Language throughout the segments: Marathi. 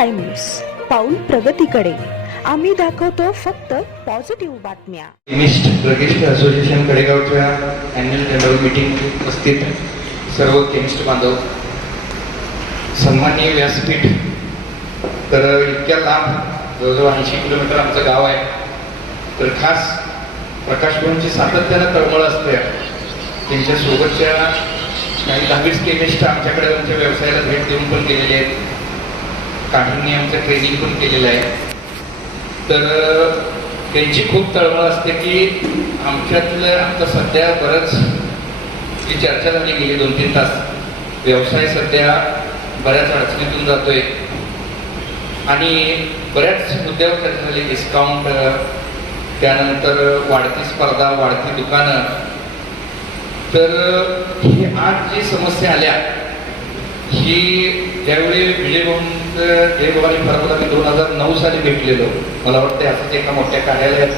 टाइम्स, पाऊल प्रगतीकडे. आम्ही दाखवतो फक्त पॉझिटिव्ह बातम्या. केमिस्ट ड्रगिस्ट असोसिएशन कडेगावच्या ॲन्युअल जनरल मीटिंग उपस्थित सर्व केमिस्ट बांधव, सन्माननीय व्यासपीठ. तर इतक्या लांब जवळजवळ 80 किलोमीटर आमचं गाव आहे. तर खास प्रकाशभवनची सातत्यानं तळमळ असते. त्यांच्या सोबतच्या काही 10-20 केमिस्ट आमच्याकडे आमच्या व्यवसायाला भेट देऊन पण गेलेले आहेत. काहींनी आमचं ट्रेनिंग पण केलेलं आहे. तर त्यांची खूप तळमळ असते की आमच्यातलं आता सध्या बरंच जी चर्चा झाली गेली 2-3 तास, व्यवसाय सध्या बऱ्याच अडचणीतून जातोय आणि बऱ्याच मुद्द्यावर चर्चा झाली. डिस्काउंट, त्यानंतर वाढती स्पर्धा, वाढती दुकानं. तर ही आज जी समस्या आल्या ही ज्यावेळी विजयभवनचं जयभवानी फर्मला मी 2009 साली भेटलेलो. मला वाटतं असंच एका मोठ्या कार्यालयात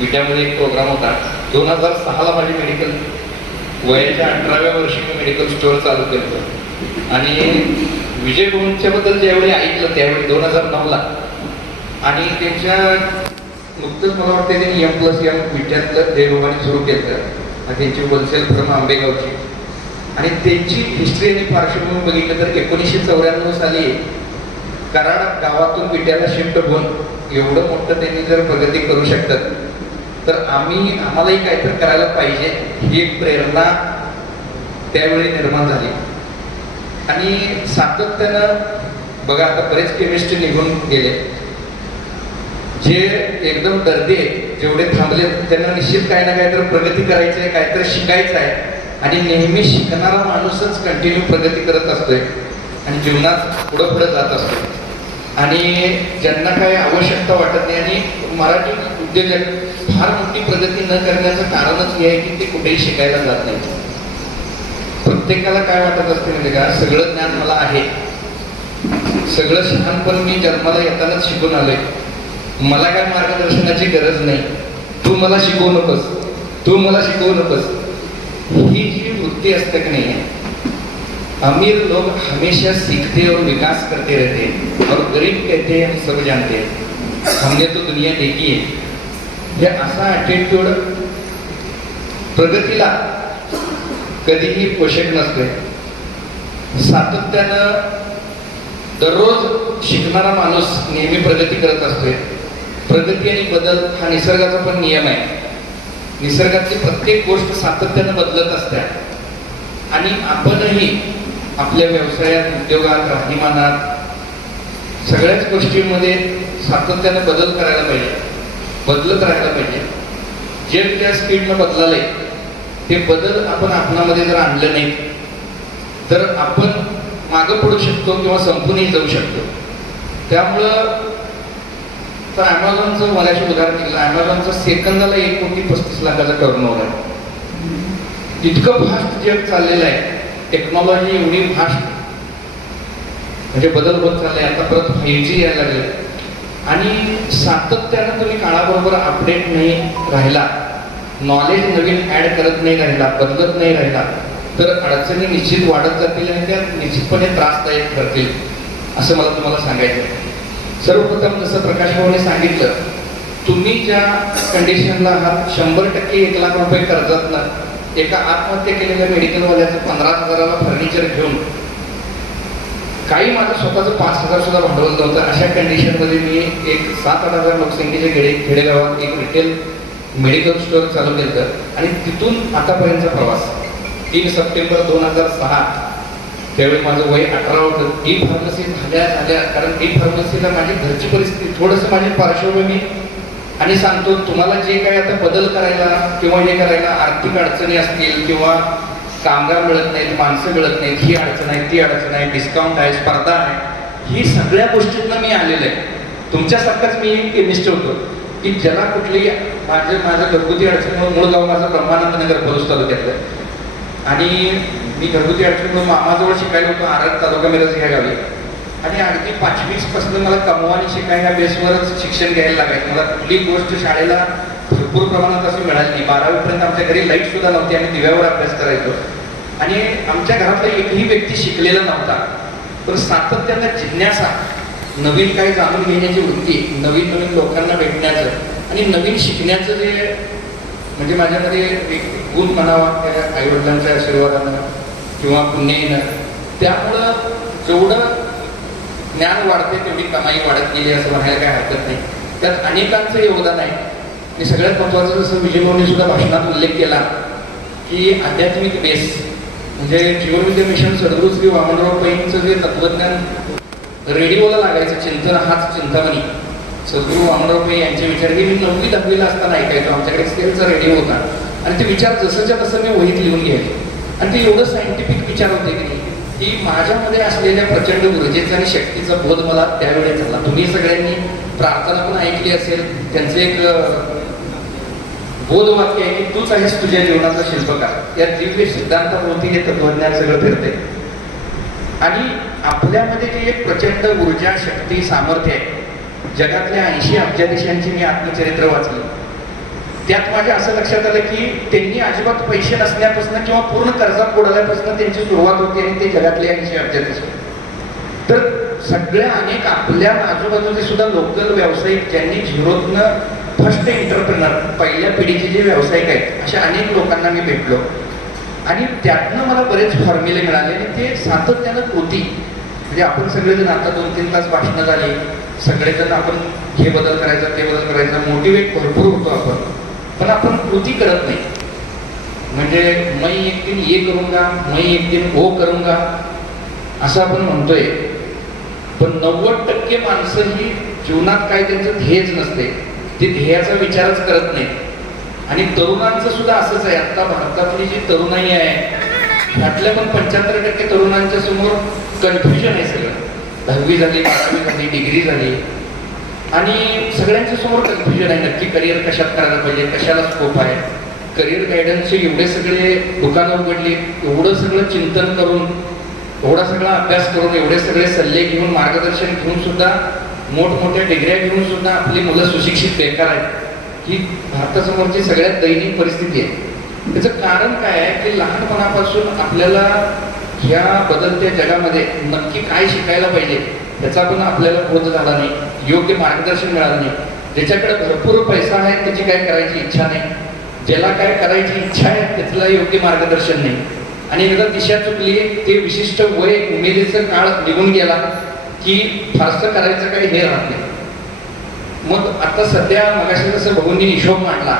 विट्यामध्ये एक प्रोग्राम होता. 2006ला माझी मेडिकल, वयाच्या 18व्या वर्षी मी मेडिकल स्टोअर चालू केलं. आणि विजयभवनच्या बद्दल ज्यावेळी ऐकलं त्यावेळी 2009ला, आणि त्यांच्या नुकतंच मला वाटतं त्यांनी M+M विट्यातलं जयभवानी सुरू केलं. त्यांची होलसेल फर्म आंबेगावची. आणि त्यांची हिस्ट्री आणि पार्श्वभूमी बघितलं तर 1994 साली कराड गावातून विट्याला शिफ्ट होऊन एवढं मोठं त्यांनी जर प्रगती करू शकतात तर आम्हालाही काहीतरी करायला पाहिजे ही एक प्रेरणा त्यावेळी निर्माण झाली. आणि सातत्यानं बघा आता बरेच केमिस्ट्री निघून गेले. जे एकदम दर्दी आहेत, जेवढे थांबले, त्यांना निश्चित काही ना काहीतरी प्रगती करायची आहे, काहीतरी शिकायचं आहे. आणि नेहमी शिकणारा माणूसच कंटिन्यू प्रगती करत असतोय आणि जीवनात पुढे जात असतो. आणि ज्यांना काही आवश्यकता वाटत नाही, आणि मराठी उद्योजक फार मोठी प्रगती न करण्याचं कारणच हे आहे की ते कुठेही शिकायला जात नाही. प्रत्येकाला काय वाटत असते म्हणजे का, सगळं ज्ञान मला आहे, सगळं शहाणपण मी जन्माला येतानाच शिकून आलोय, मला काय मार्गदर्शनाची गरज नाही, तू मला शिकवू नकोस, तू मला शिकवू नकोस. ही जी वृत्ती असते की नाही, अमीर लोग हमेशा सीखते और विकास करते रहते हैं और गरीब कहते हैं हम सब जानते हैं, हमने तो दुनिया देखी है. हे असा ॲटिट्यूड प्रगतीला कधीही पोषक नसते. सातत्यानं दररोज शिकणारा माणूस नेहमी प्रगती करत असतोय. प्रगती आणि बदल हा निसर्गाचा पण नियम आहे. निसर्गातली प्रत्येक गोष्ट सातत्यानं बदलत असते आणि आपणही आपल्या व्यवसायात, उद्योगात, राहणीमानात, सगळ्याच गोष्टींमध्ये सातत्यानं बदल करायला पाहिजे, बदलत राहायला पाहिजे. जग ज्या स्पीडनं बदलालंय ते बदल आपण आपणामध्ये जर आणलं नाही तर आपण मागं पडू शकतो किंवा संपूनही जाऊ शकतो. त्यामुळं तर ॲमेझॉनचं मलाशी उदाहरण दिलं. ॲमेझॉनचं सेकंदाला 1,35,00,000 टर्नओव्हर आहे. इतकं फास्ट जग चाललेलं आहे, टेक्नॉलॉजी एवढी फास्ट, म्हणजे बदल होत चाललाय. आता परत 5G यायला लागले आणि सातत्यानं तुम्ही काळाबरोबर अपडेट नाही राहिला, नॉलेज नवीन ॲड करत नाही राहिला, बदलत नाही राहिला तर अडचणी निश्चित वाढत जातील आणि त्या निश्चितपणे त्रासदायक ठरतील, असं मला तुम्हाला सांगायचं आहे. सर्वप्रथम जसं प्रकाश भाऊने सांगितलं, तुम्ही ज्या कंडिशनला आहात 100% 1,00,000 रुपये कर्जातनं एका आत्महत्या केलेल्या मेडिकलवाल्याचं 15,000ला फर्निचर घेऊन, काही माझं स्वतःचं 5,000 सुद्धा भांडवल नव्हतं, अशा कंडिशनमध्ये मी एक 7-8 लोकसंख्येच्या खेडेगावात एक रिटेल मेडिकल स्टोअर चालू केलं आणि तिथून आतापर्यंतचा प्रवास. 3 सप्टेंबर 2006 त्यावेळी माझं वय 18 होतं. डी फार्मसी झाल्या कारण डी फार्मसीला माझी घरची परिस्थिती, थोडंसं माझी पार्श्वभूमी आणि सांगतो तुम्हाला जे काही आता बदल करायला किंवा हे करायला आर्थिक अडचणी असतील किंवा कामगार मिळत नाहीत, माणसं मिळत नाहीत, ही अडचण आहे, ती अडचण आहे, डिस्काउंट आहे, स्पर्धा आहे, ही सगळ्या गोष्टींना मी आलेलं आहे. तुमच्यासारखाच मी एक केमिस्ट होतो की ज्याला कुठली माझं घरगुती अडचण, मूळ गाव माझं ब्रह्मानंद नगर भरूच तालुक्यातलं, आणि मी घरगुती अडचण मामाजवळ शिकायला होतो आरग तालुका मिरज ह्या गावी. आणि अगदी 5वीपासून मला कमवानी शिकाय ह्या बेसवरच शिक्षण घ्यायला लागायचं. मला कुठली गोष्ट शाळेला भरपूर प्रमाणात अशी मिळाली नाही. 12वीपर्यंत आमच्या घरी लाईट सुद्धा नव्हती, आम्ही दिव्यावर अभ्यास करायचो आणि आमच्या घरातला एकही व्यक्ती शिकलेला नव्हता. पण सातत्यानं जिज्ञासा नवीन काही जाणून घेण्याची वृत्ती, नवीन नवीन लोकांना भेटण्याचं आणि नवीन शिकण्याचं जे म्हणजे माझ्यामध्ये एक गुण म्हणावा त्या आईवडिलांच्या आशीर्वादानं किंवा पुण्याईनं, त्यामुळं जेवढं ज्ञान वाढते तेवढी कमाई वाढत गेली असं म्हणायला काही हरकत नाही. त्यात अनेकांचं योगदान आहे. आणि सगळ्यात महत्त्वाचं जसं विजयभाऊंनी सुद्धा भाषणात उल्लेख केला की आध्यात्मिक बेस म्हणजे जीवनविद्या मिशन सद्गुरू श्री वामनराव पैंचं जे तत्वज्ञान रेडिओला लागायचं, चिंतन हाच चिंतामणी, सद्गुरू वामनराव पै यांचे विचार हे मी 9वी 10वीला असताना ऐकायचो. आमच्याकडे स्केलचा रेडिओ होता आणि ते विचार जसंच्या तसं मी वहीत लिहून घ्यायचो. आणि ते एवढं सायंटिफिक विचार होते की माझ्यामध्ये असलेल्या प्रचंड ऊर्जेचा आणि शक्तीचा बोध मला त्यावेळेस झाला. तुम्ही सगळ्यांनी प्रार्थना पण ऐकली असेल, त्यांचं एक बोधवाक्य आहे की तूच आहेस तुझ्या जीवनाचा शिल्पकार. या दिव्य सिद्धांताभोवती हे तत्वज्ञान सगळं फिरते. आणि आपल्यामध्ये जे एक प्रचंड ऊर्जा, शक्ती, सामर्थ्य आहे, जगातल्या 80 अब्ज देशांची मी आत्मचरित्र वाचली. त्यात माझ्या असं लक्षात आलं की त्यांनी अजिबात पैसे नसण्यापासून किंवा पूर्ण कर्जात बुडाल्यापासून त्यांची सुरुवात होती आणि ते जगातले 80 अब्ज देश. तर सगळ्या अनेक आपल्या आजूबाजूचे सुद्धा लोकल व्यावसायिक ज्यांनी झिरोतनं फर्स्ट एंटरप्रेनर पहिल्या पिढीचे जे व्यावसायिक आहेत अशा अनेक लोकांना मी भेटलो आणि त्यातनं मला बरेच फॉर्म्युले मिळाले आणि ते सातत्यानं कृती म्हणजे आपण सगळेजण आता 2-3 तास भाषणं झाली, सगळेजण आपण हे बदल करायचा ते बदल करायचा, मोटिवेट भरपूर होतो आपण, पण आपण कृती करत नाही. म्हणजे मैं एक दिन ये करूंगा, मैं एक दिन वो करूंगा असं आपण म्हणतोय, पण 90% माणसं ही जीवनात काय त्यांचं ध्येयच नसते, ते ध्येयाचा विचारच करत नाही. आणि तरुणांचं सुद्धा असंच आहे. आता भारतातली जी तरुणाई आहे त्यातल्या पण 75% तरुणांच्या समोर कन्फ्युजन आहे सगळं. 10वी झाली, 12वी झाली, डिग्री झाली आणि सगळ्यांच्या समोर कन्फ्युजन आहे. नक्की करिअर कशात करायला पाहिजे, कशाला स्कोप आहे. करिअर गायडन्सचे एवढे सगळे दुकानं उघडली, एवढं सगळं चिंतन करून, एवढा सगळा अभ्यास करून, एवढे सगळे सल्ले घेऊन, मार्गदर्शन घेऊन सुद्धा, मोठमोठ्या डिग्र्या घेऊन सुद्धा आपली मुलं सुशिक्षित बेकार आहेत. ही भारतासमोरची सगळ्यात दयनीय परिस्थिती आहे. त्याचं कारण काय आहे की लहानपणापासून आपल्याला ह्या बदलत्या जगामध्ये नक्की काय शिकायला पाहिजे त्याचा पण आपल्याला बोध झाला नाही, योग्य मार्गदर्शन मिळालं नाही. ज्याच्याकडे भरपूर पैसा आहे त्याची काय करायची इच्छा नाही, ज्याला काय करायची इच्छा आहे त्याला योग्य मार्गदर्शन नाही. आणि एकदा दिशा चुकली, ते विशिष्ट वय उमेदीचा काळ निघून गेला की फारसं करायचं काही हे राहत नाही. मग आता सध्या मगाशी जसं भाऊंनी हिशोब मांडला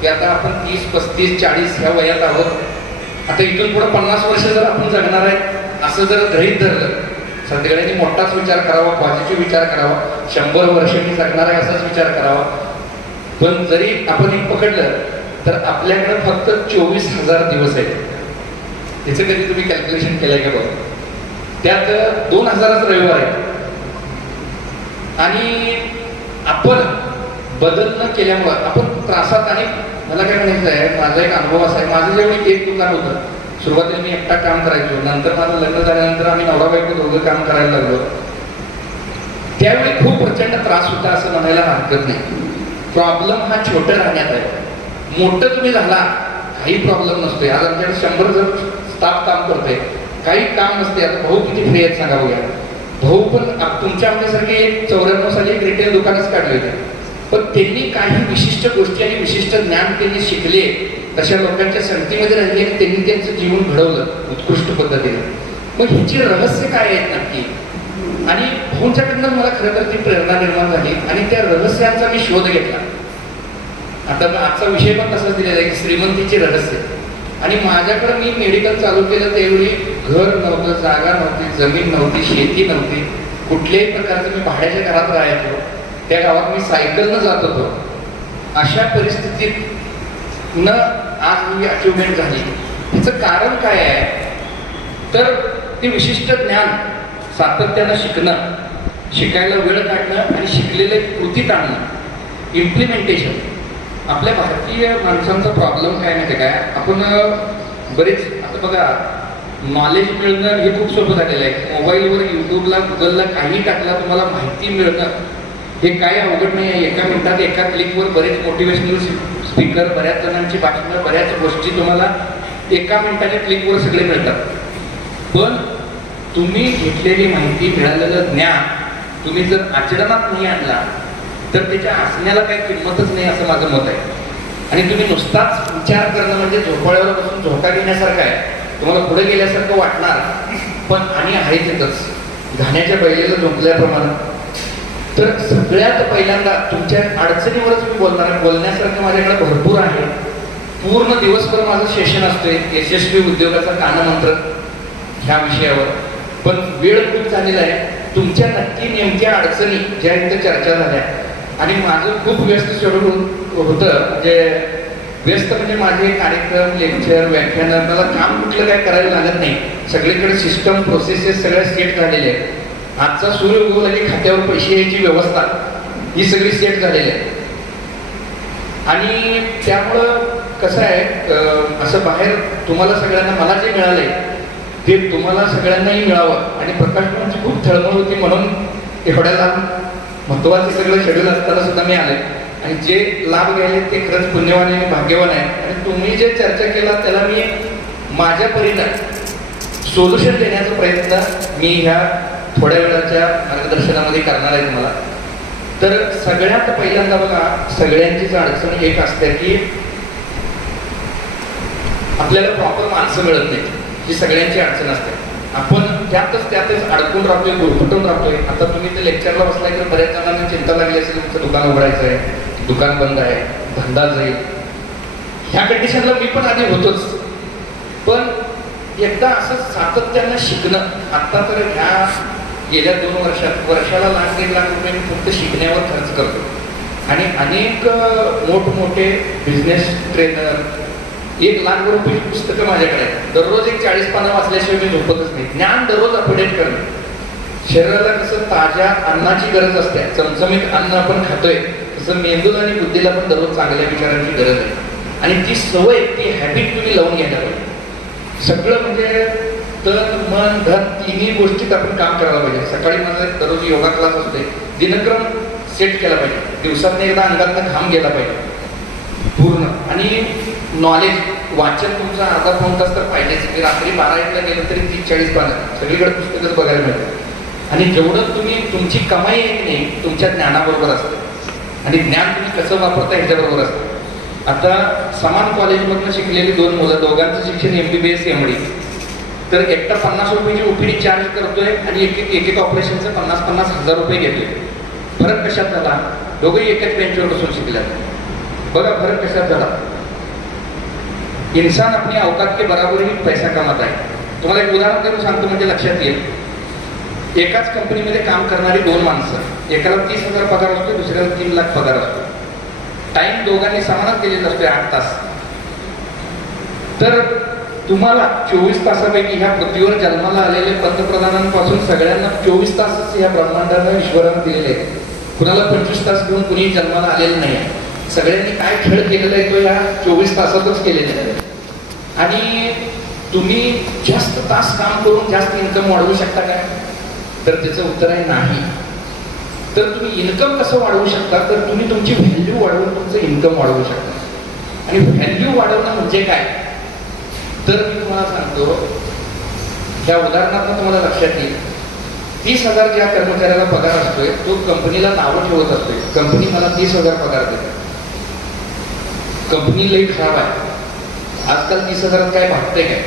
की आता आपण 30, 35, 40 ह्या वयात आहोत. आता इथून पुढे 50 वर्ष जर आपण जगणार आहे असं जर गृहीत धरलं, सगळ्यांनी मोठाच विचार करावा, पॉझिटिव्ह विचार करावा, 100 वर्ष मी जगणार आहे असाच विचार करावा. पण जरी आपण एक पकडलं तर आपल्याकडे फक्त 24,000 दिवस आहेत. त्याचं कधी तुम्ही कॅल्क्युलेशन केलंय का बघा. त्यात 2,000च रविवार आहेत. आणि आपण बदल न केल्यामुळं आपण त्रासात. आणि मला काय म्हणायचं आहे, माझा एक अनुभव असा आहे, माझं जेवढी एक दुकान होतं, सुरुवातीला मी एकटा काम करायचो, नंतर माझं लग्न झाल्यानंतर आम्ही नवरा बायको दोघं काम करायला लागलो. त्यावेळी खूप प्रचंड त्रास होता असं म्हणायला हरकत नाही. प्रॉब्लेम हा छोटा राहण्यात आहे, मोठं तुम्ही झाला काही प्रॉब्लेम नसतोय. आज आमच्याकडे 100 जण स्टाफ काम करतोय, काही काम नसते. आता भाऊ किती फ्री आहेत सांगा बघा. भाऊ पण तुमच्या आमच्यासारखे 94 साली एक रिटेल दुकानच काढले होते, पण त्यांनी काही विशिष्ट गोष्टी आणि विशिष्ट ज्ञान त्यांनी शिकले, तशा लोकांच्या संगतीमध्ये राहिले आणि त्यांनी त्यांचं जीवन घडवलं उत्कृष्ट पद्धतीने. मग हिची रहस्य काय आहेत नक्की? आणि भाऊंच्याकडनं मला खरं तर ती प्रेरणा निर्माण झाली आणि त्या रहस्यांचा मी शोध घेतला. आता आजचा विषय पण तसाच दिलेला आहे की श्रीमंतीचे रहस्य. आणि माझ्याकडे मी मेडिकल चालू केलं त्यावेळी घर नव्हतं, जागा नव्हती, जमीन नव्हती, शेती नव्हती, कुठल्याही प्रकारचं मी भाड्याच्या घरात राहायचो. त्या गावात मी सायकलनं जात होतो. अशा परिस्थितीत न आज ही अचिव्हमेंट झाली. ह्याचं कारण काय आहे तर ते विशिष्ट ज्ञान सातत्यानं शिकणं, शिकायला वेळ काढणं आणि शिकलेले कृतीत आणणं, इम्प्लिमेंटेशन. आपल्या भारतीय माणसांचा प्रॉब्लेम काय माहिती काय, आपण बरेच आता बघा नॉलेज मिळणं हे खूप सोपं झालेलं आहे. मोबाईलवर, युट्यूबला, गुगलला काही टाकला तुम्हाला माहिती मिळणं हे काय अवघड नाही आहे. एका मिनिटात एका क्लिकवर बरेच मोटिवेशनल स्पीकर, बऱ्याच जणांची भाषणं, बऱ्याच गोष्टी तुम्हाला एका मिनिटाच्या क्लिकवर सगळे मिळतात. पण तुम्ही घेतलेली माहिती, मिळालेलं ज्ञान तुम्ही जर आचरणात नाही आणला तर त्याच्या असण्याला काही किंमतच नाही असं माझं मत आहे. आणि तुम्ही नुसताच विचार करणं म्हणजे झोपाळ्यावर बसून झोका घेण्यासारखं आहे. तुम्हाला पुढे गेल्यासारखं वाटणार, पण आणि आहे तिथंच घाण्याच्या बैलेला झोपल्याप्रमाणे. तर सगळ्यात पहिल्यांदा तुमच्या अडचणीवरच मी बोलणार आहे. बोलण्यासारखं माझ्याकडे भरपूर आहे. पूर्ण दिवसभर माझं सेशन असते यशस्वी उद्योगाचा कानमंत्र ह्या विषयावर. पण वेळ खूप झालेला आहे. तुमच्या नक्की नेमक्या अडचणी ज्या इथं चर्चा झाल्या, आणि माझं खूप व्यस्त शेड्यूल होतं. म्हणजे व्यस्त म्हणजे माझे कार्यक्रम, लेक्चर, व्याख्यान, मला काम कुठलं काय करायला लागत नाही. सगळीकडे सिस्टम, प्रोसेसेस सगळ्या सेट झालेले आहेत. आजचा सूर्य उगवला की खात्यावर पैसे यायची व्यवस्था ही सगळी सेट झालेली आहे. आणि त्यामुळं कसं आहे, असं बाहेर तुम्हाला सगळ्यांना मला जे मिळालंय ते तुम्हाला सगळ्यांनाही मिळावं. आणि प्रकाशनाची खूप थळमळ होती म्हणून एवढ्या लांब महत्वाचं सगळं शेड्यूल असताना सुद्धा मी आले. आणि जे लाभ घ्यायले ते खरंच पुण्यवान आणि भाग्यवान आहे. आणि तुम्ही जे चर्चा केला त्याला मी माझ्या परीनं सोल्युशन देण्याचा प्रयत्न मी ह्या थोड्या वेळाच्या मार्गदर्शनामध्ये करणार आहे तुम्हाला. तर सगळ्यात पहिल्यांदा बघा, सगळ्यांचीच अडचण एक असते की आपल्याला प्रॉपर माणसं मिळत नाही. ही सगळ्यांची अडचण असते. आपण त्यातच अडकून राहतोय, गुरफटून राहतोय. आता तुम्ही ते लेक्चरला बसलाय तर बऱ्याच जणांना चिंता लागली असेल, तुमचं दुकान उघडायचं आहे, दुकान बंद आहे, धंदा जाईल. ह्या कंडिशनला मी पण आधी होतोच. पण एकदा असं सातत्यानं शिकणं, आता तर ह्या गेल्या 2 वर्षाला $1.5 रुपये मी फक्त शिकण्यावर खर्च करतो. आणि अनेक मोठमोठे बिझनेस ट्रेनर, $1 रुपये पुस्तकं माझ्याकडे आहेत. दररोज एक 40 पानं वाचल्याशिवाय मी झोपतच नाही. ज्ञान दररोज अपडेट करणं. शरीराला कसं ताज्या अन्नाची गरज असते, चमचमीत अन्न आपण खातोय, तसं मेंदूला आणि बुद्धीला पण दररोज चांगल्या विचारांची गरज आहे. आणि ती सवय, ती हॅबिट तुम्ही लावून घ्यायला पाहिजे. सगळं म्हणजे तन, मन, धन तिन्ही गोष्टीत आपण काम करायला पाहिजे. सकाळी माझा दररोज योगा क्लास असते. दिनक्रम सेट केला पाहिजे. दिवसातनं एकदा अंगातनं घाम गेला पाहिजे पूर्ण. आणि नॉलेज, वाचन तुमचा अर्धा पाऊण तास तर पाहिजेच. की रात्री 12-1ला गेलं तरी 30-40 पानं सगळीकडे पुस्तकच बघायला मिळतं. आणि जेवढं तुम्ही तुमची कमाई आहे की नाही तुमच्या ज्ञानाबरोबर असते. आणि ज्ञान तुम्ही कसं वापरता ह्याच्याबरोबर असतं. आता समान कॉलेजमधनं शिकलेली 2 मुलं, दोघांचं शिक्षण MBBS MD, तर एकटा 50 रुपयाची OPD चार्ज करतोय आणि एक ऑपरेशनचं 50-50 हजार रुपये घेतोय. फरक कशात झाला? दोघंही एकाच बेंचवर बसून शिकल्यात. बघा फरक कशात झाला. इंसान अपनी औकात के बराबर ही पैसा कमाता है. तुम्हाला एक उदाहरण देऊन सांगतो म्हणजे लक्षात येईल. एकाच कंपनीमध्ये काम करणारी 2 माणसं, एकाला 30,000 पगार असतो, दुसऱ्याला 3 लाख पगार असतो. टाइम दोघांनी समानच दिलेला असतो, 8 तास. तर तुम्हाला 24 तासापैकी ह्या पृथ्वीवर जन्माला आलेले पंतप्रधानांपासून सगळ्यांना 24 तासच ह्या ब्रह्मांडानं ईश्वरानं दिलेले आहेत. कुणाला 25 तास घेऊन कुणी जन्माला आलेलं नाही. सगळ्यांनी काय खेळ केलेला आहे तो या 24 तासातच केलेला आहे. आणि तुम्ही जास्त तास काम करून जास्त इन्कम वाढवू शकता काय? तर त्याचं उत्तर आहे नाही. तर तुम्ही इन्कम कसं वाढवू शकता? तर तुम्ही तुमची व्हॅल्यू वाढवून तुमचं इन्कम वाढवू शकता. आणि व्हॅल्यू वाढवणं म्हणजे काय? तर मी तुम्हाला सांगतो, ह्या उदाहरणात तुम्हाला लक्षात येईल. 30,000 ज्या कर्मचाऱ्याला पगार असतोय तो कंपनीला नावं ठेवत असतोय, कंपनी मला 30,000 पगार देते. कंपनी लई खराब आहे. आजकाल 30,000 काय भागतंय काय?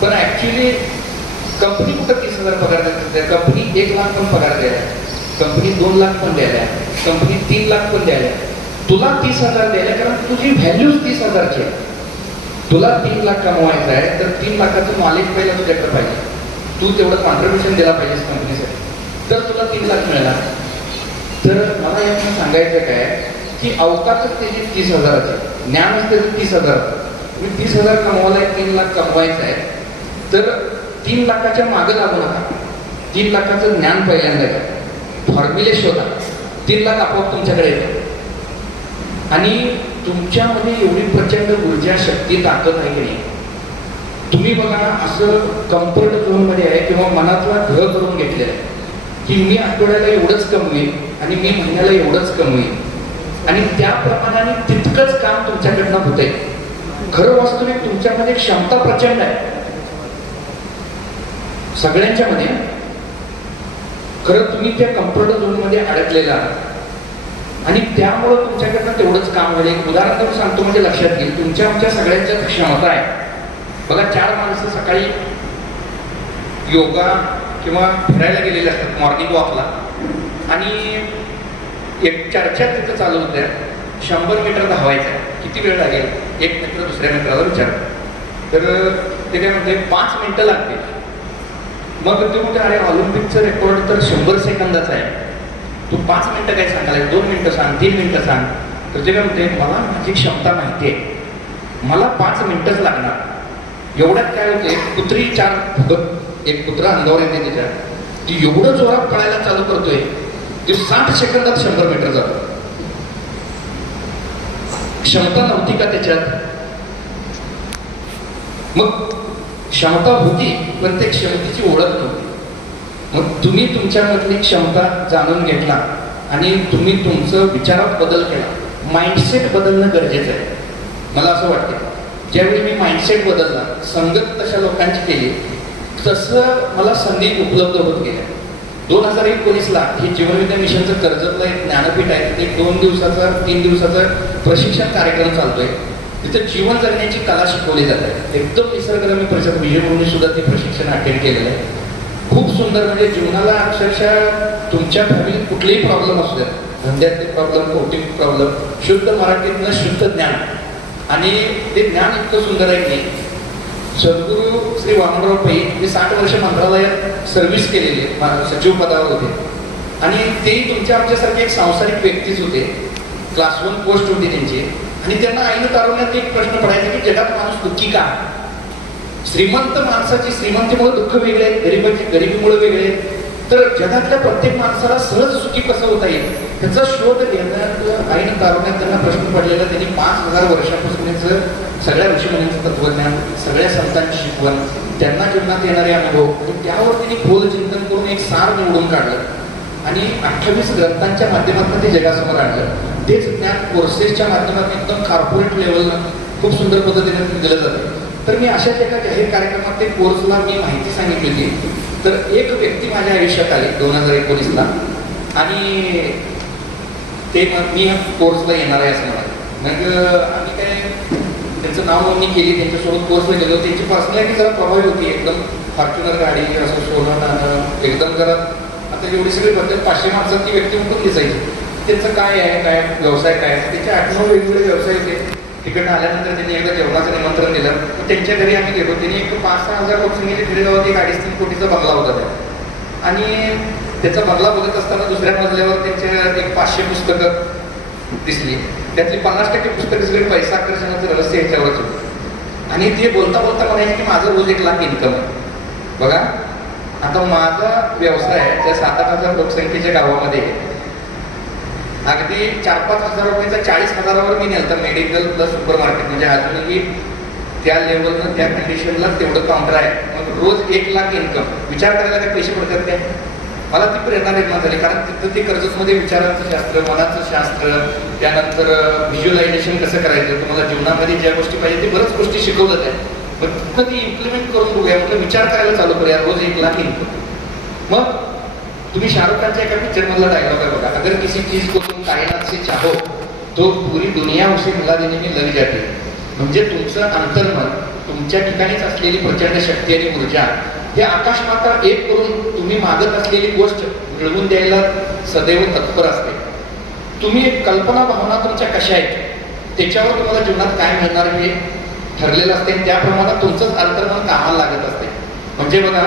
पण ऍक्च्युली कंपनी कुठं 30,000 पगार देते? कंपनी 1 लाख पण पगार द्यायला, कंपनी 2 लाख पण द्यायला, कंपनी 3 लाख पण द्यायला. तुला 30,000 द्यायला, कारण तुझी व्हॅल्यूच 30,000ची आहे. तुला 3 लाख कमवायचं आहे तर 3 लाखाचं नॉलेज पहिला तुझ्याकडे पाहिजे. तू तेवढं कॉन्ट्रीब्युशन दिला पाहिजेस कंपनीसाठी, तर तुला 3 लाख मिळणार. तर मला यातून सांगायचं काय की अवकाशच त्याची 30,000ची, ज्ञानच त्याचं 30,000. तुम्ही 30,000 कमवायला 3 लाख कमवायचं आहे तर 3 लाखाच्या मागं लागू नका. 3 लाखाचं ज्ञान पहिल्यांदा घ्या, फॉर्म्युले शोधा. 3 लाख आपोआप तुमच्याकडे येतं. आणि तुमच्यामध्ये एवढी प्रचंड ऊर्जा, शक्ती, ताकद आहे की नाही. तुम्ही बघा असं कम्फर्ट झोनमध्ये आहे किंवा मनातला ग्रह करून घेतलेला आहे की मी आठवड्याला एवढंच कमवीन आणि मी महिन्याला एवढंच कमवीन, आणि त्याप्रमाणे तितकंच काम तुमच्याकडनं होतंय. खरं वास्तविक तुमच्यामध्ये क्षमता प्रचंड आहे सगळ्यांच्या मध्ये. खरं तुम्ही त्या कम्फर्ट झोनमध्ये अडकलेला आहात आणि त्यामुळं तुमच्याकडनं तेवढंच काम होईल. एक उदाहरण देऊन सांगतो म्हणजे लक्षात घेईल. तुमच्या आमच्या सगळ्यांच्या क्षमता आहे. बघा 4 माणसं सकाळी योगा किंवा फिरायला गेलेले असतात मॉर्निंग वॉकला आणि एक चर्चा तिथं चालू होत्या 100 मीटर धावायचं आहे, किती वेळ लागेल. एक मित्र दुसऱ्या मित्राला विचारतो तर ते काय म्हणते 5 मिनिटं लागतील. मग ते म्हणते अरे ऑलिम्पिकचं रेकॉर्ड तर 100 सेकंदाचं आहे, तू 5 मिनिटं काय सांगायला, 2 मिनिटं सांग, 3 मिनिटं सांग. तर ते काय म्हणते मला माझी क्षमता माहिती आहे, मला 5 मिनिटंच लागणार. एवढ्यात काय होते कुत्री 4 एक कुत्रा अंगावर येते त्याच्या, ती एवढं जोरात पळायला चालू करतोय की 60 सेकंदात 100 मीटर जातो. क्षमता नव्हती का त्याच्यात? मग क्षमता होती पण ते क्षमतेची ओळख नव्हती. मग तुम्ही तुमच्यामधली क्षमता जाणून घेतला आणि तुम्ही तुमचं विचारात बदल केला. माइंडसेट बदलणं गरजेचं आहे. मला असं वाटतं ज्यावेळी मी माइंडसेट बदलला, संगत तशा लोकांची केली, तसं मला संधी उपलब्ध होत गेल्या. 2019ला हे जीवनविद्या मिशनचं कर्जतला एक ज्ञानपीठ आहे, एक 2 दिवसाचा 3 दिवसाचा प्रशिक्षण कार्यक्रम चालतोय. तिथं जीवन जगण्याची कला शिकवली जाते. एकदम निसर्गरम्य परिसर, विजय म्हणून सुद्धा ते प्रशिक्षण अटेंड केलेलं आहे. खूप सुंदर. म्हणजे जीवनाला अक्षरशः तुमच्या फॅमिलीत कुठलेही प्रॉब्लेम असू द्या, धंद्यातले प्रॉब्लेम, कौटुंबिक प्रॉब्लेम, शुद्ध मराठीतनं शुद्ध ज्ञान. आणि ते ज्ञान इतकं सुंदर आहे की सद्गुरू श्री वामनराव पै हे 60 वर्ष मंत्रालयात सर्व्हिस केलेली, सचिव पदावर होते आणि तेही तुमच्या आमच्यासारखे एक सांसारिक व्यक्तीच होते. क्लास 1 पोस्ट होती त्यांची आणि त्यांना आईनं तारुण्यात एक प्रश्न पडायचा की जगात माणूस दुःखी का? श्रीमंत माणसाची श्रीमंतीमुळे दुःख वेगळे, गरिबाची गरिबीमुळे वेगळे, तर जगातल्या प्रत्येक माणसाला सहज सुखी कसं होता येईल त्याचा शोध घेण्यात आईनं तारुण्यात त्यांना प्रश्न पडलेला. त्यांनी 5000 वर्षापासून सगळ्या ऋषीमुनींचं तत्वज्ञान, सगळ्या संतांची शिकवण, त्यांना जीवनात येणारे अनुभव, त्यावर त्यांनी खोल चिंतन करून एक सार निवडून काढलं आणि 28 ग्रंथांच्या माध्यमातून ते जगासमोर आणलं. तेच ज्ञान कोर्सेसच्या माध्यमातून एकदम कॉर्पोरेट लेवलला खूप सुंदर पद्धतीने दिलं जातं. तर मी अशाच एका जाहीर कार्यक्रमात ते कोर्सला मी माहिती सांगितली होती. तर एक व्यक्ती माझ्या आयुष्यात आली 2019ला आणि ते मी ह्या कोर्सला येणार आहे असं म्हणाले. मग आम्ही काय त्यांचं नाव नोंदणी केली, त्यांच्यासोबत कोर्सला गेलो. त्यांची पर्सनॅलिटी जरा प्रभावी होती, एकदम फॉर्च्युनर गाडी, असं सोनं नाणं, एकदम जरा आता एवढी सगळी बद्दल 500 माणसात ती व्यक्ती उठून दिसायची. त्यांचं काय आहे, काय व्यवसाय काय, त्यांचे 8-9 वेगवेगळे व्यवसाय होते. तिकडनं आल्यानंतर त्यांनी एकदा जेवणाचं निमंत्रण दिलं. त्यांच्या घरी आम्ही गेलो. त्यांनी एक 5-6 हजार लोकसंख्येच्या खेडेगावात एक 2.5-3 कोटीचा बंगला होता त्या आणि त्याचा बंगला बघत असताना दुसऱ्या मजल्यावर त्यांच्या एक 500 पुस्तकं दिसली. त्यातली 50% पुस्तकं सगळी पैसा आकर्षणाचं रहस्य ह्याच्यावरच होतं आणि ते बोलता बोलता म्हणायचे की माझं रोज 1 लाख इन्कम आहे. बघा आता माझा व्यवसाय आहे त्या 7-8 हजार लोकसंख्येच्या गावामध्ये अगदी 4-5 हजार रुपयाचा 40 हजारावर मी नेलं. मेडिकल प्लस सुपर मार्केट म्हणजे अजूनही त्या लेवलनं त्या कंडिशनला तेवढं काउंटर आहे. मग रोज 1 लाख इन्कम. विचार करायला काही पैसे पडतात काय? मला ती प्रेरणा निर्माण झाली कारण तिथं ते कर्जतमध्ये विचारांचं शास्त्र, मनाचं शास्त्र, त्यानंतर व्हिज्युअलायझेशन कसं करायचं, तुम्हाला जीवनामध्ये ज्या गोष्टी पाहिजे ते बऱ्याच गोष्टी शिकवलं आहे. पण तिथं ती इम्प्लिमेंट करून बघूया म्हटलं, विचार करायला चालू करूया. रोज 1 लाख इन्कम. मग तुम्ही शाहरुख खानच्या एका पिक्चरमधला डायलॉग आहे बघा, अगर किसी चीज को तुम कायनात से चाहो तो पूरी दुनिया उसे मिला देने में लग जाते. म्हणजे तुमचं अंतर्मन, तुमच्या ठिकाणीच असलेली प्रचंड शक्ती आणि ऊर्जा हे आकाश माता एक करून तुम्ही मागत असलेली गोष्ट मिळवून द्यायला सदैव तत्पर असते. तुम्ही कल्पना भावना तुमच्या कशा आहेत त्याच्यावर तुम्हाला जीवनात काय मिळणार हे ठरलेलं असते. त्याप्रमाणे तुमचंच अंतर्मन कामाला लागत असते. म्हणजे बघा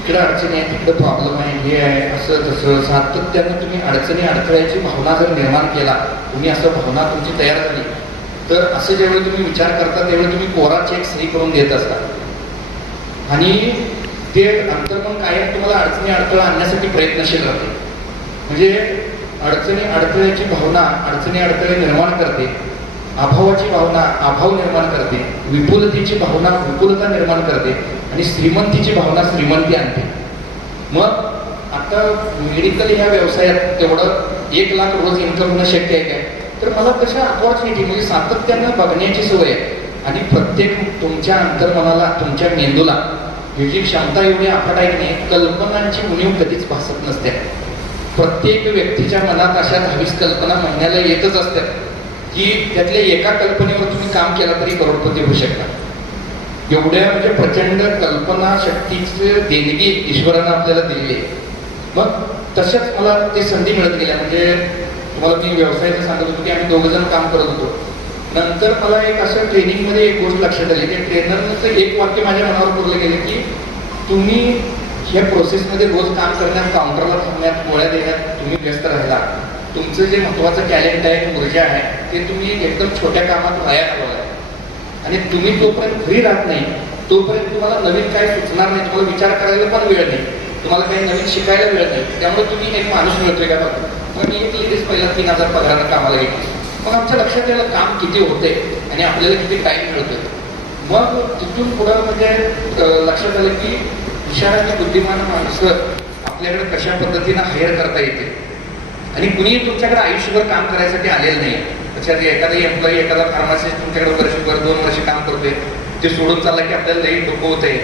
इकडे अडचणी आहे, तिकडे प्रॉब्लेम आहे, हे आहे, असं तसं सातत्यानं तुम्ही अडचणी अडथळ्याची भावना जर निर्माण केला, तुम्ही असं भावना तुमची तयार झाली तर असे ज्यावेळी तुम्ही विचार करता त्यावेळी तुम्ही कोरा चेक सही करून देत असता आणि ते अंतर्मन कायम तुम्हाला अडचणी अडथळा आणण्यासाठी प्रयत्नशील राहते. म्हणजे अडचणी अडथळ्याची भावना अडचणी अडथळे निर्माण करते, अभावाची भावना अभाव निर्माण करते, विपुलतेची भावना विपुलता निर्माण करते आणि श्रीमंतीची भावना श्रीमंती आणते. मग आता मेडिकल ह्या व्यवसायात तेवढं 1 लाख रोज इन्कम होणं शक्य आहे काय? तर मला तशा अपॉर्च्युनिटी म्हणजे सातत्यानं बघण्याची सवय आहे आणि प्रत्येक तुमच्या अंतर्मनाला तुमच्या मेंदूला ही जी क्षमता एवढी अफाट आहे की नाही, कल्पनांची उणीव कधीच भासत नसते. प्रत्येक व्यक्तीच्या मनात अशा 22 कल्पना महिन्याला येतच असतात की त्यातल्या एका कल्पनेवर तुम्ही काम केलं तरी करोडपती होऊ शकता. एवढ्या म्हणजे प्रचंड कल्पना शक्तीची देणगी ईश्वरानं आपल्याला दिलेली आहे. मग तशाच मला ती संधी मिळत गेल्या. म्हणजे तुम्हाला मी व्यवसायाचं सांगत होतो की आम्ही दोघं जण काम करत होतो. नंतर मला एक असं ट्रेनिंगमध्ये एक गोष्ट लक्षात आली की ट्रेनरचं एक वाक्य माझ्या मनावर पुरलं गेले की तुम्ही ह्या प्रोसेसमध्ये रोज काम करण्यात, काउंटरला थांबण्यात, गोळ्या देण्यात तुम्ही व्यस्त राहिला, तुमचं जे महत्त्वाचं टॅलेंट आहे, ऊर्जा आहे, ते तुम्ही एकदम छोट्या कामात वाया घालवला. आणि तुम्ही जोपर्यंत फ्री राहत नाही तोपर्यंत तुम्हाला नवीन काय सुचणार नाही, तुम्हाला विचार करायला पण वेळ नाही, तुम्हाला काही नवीन शिकायला वेळ नाही. त्यामुळे तुम्ही एक माणूस मिळतोय का बघा. मग मी एक लेडीज पहिला 3000 पगारानं कामाला घेतली. मग आमच्या लक्षात यायला काम किती होते आणि आपल्याला किती टाईम मिळतोय. मग तिथून पुढं म्हणजे लक्षात आलं की हुशार आणि बुद्धिमान माणसं आपल्याकडे कशा पद्धतीनं हायर करता येते. आणि कुणीही तुमच्याकडे आयुष्यभर काम करायसाठी आलेलं नाही. त्याच्यात एखादा एम्प्लॉई, एखादा फार्मासिस्ट तुमच्याकडे वर्षभर 2 वर्ष काम करतोय, ते सोडून चालला की आपल्याला लई डोकं होतंय.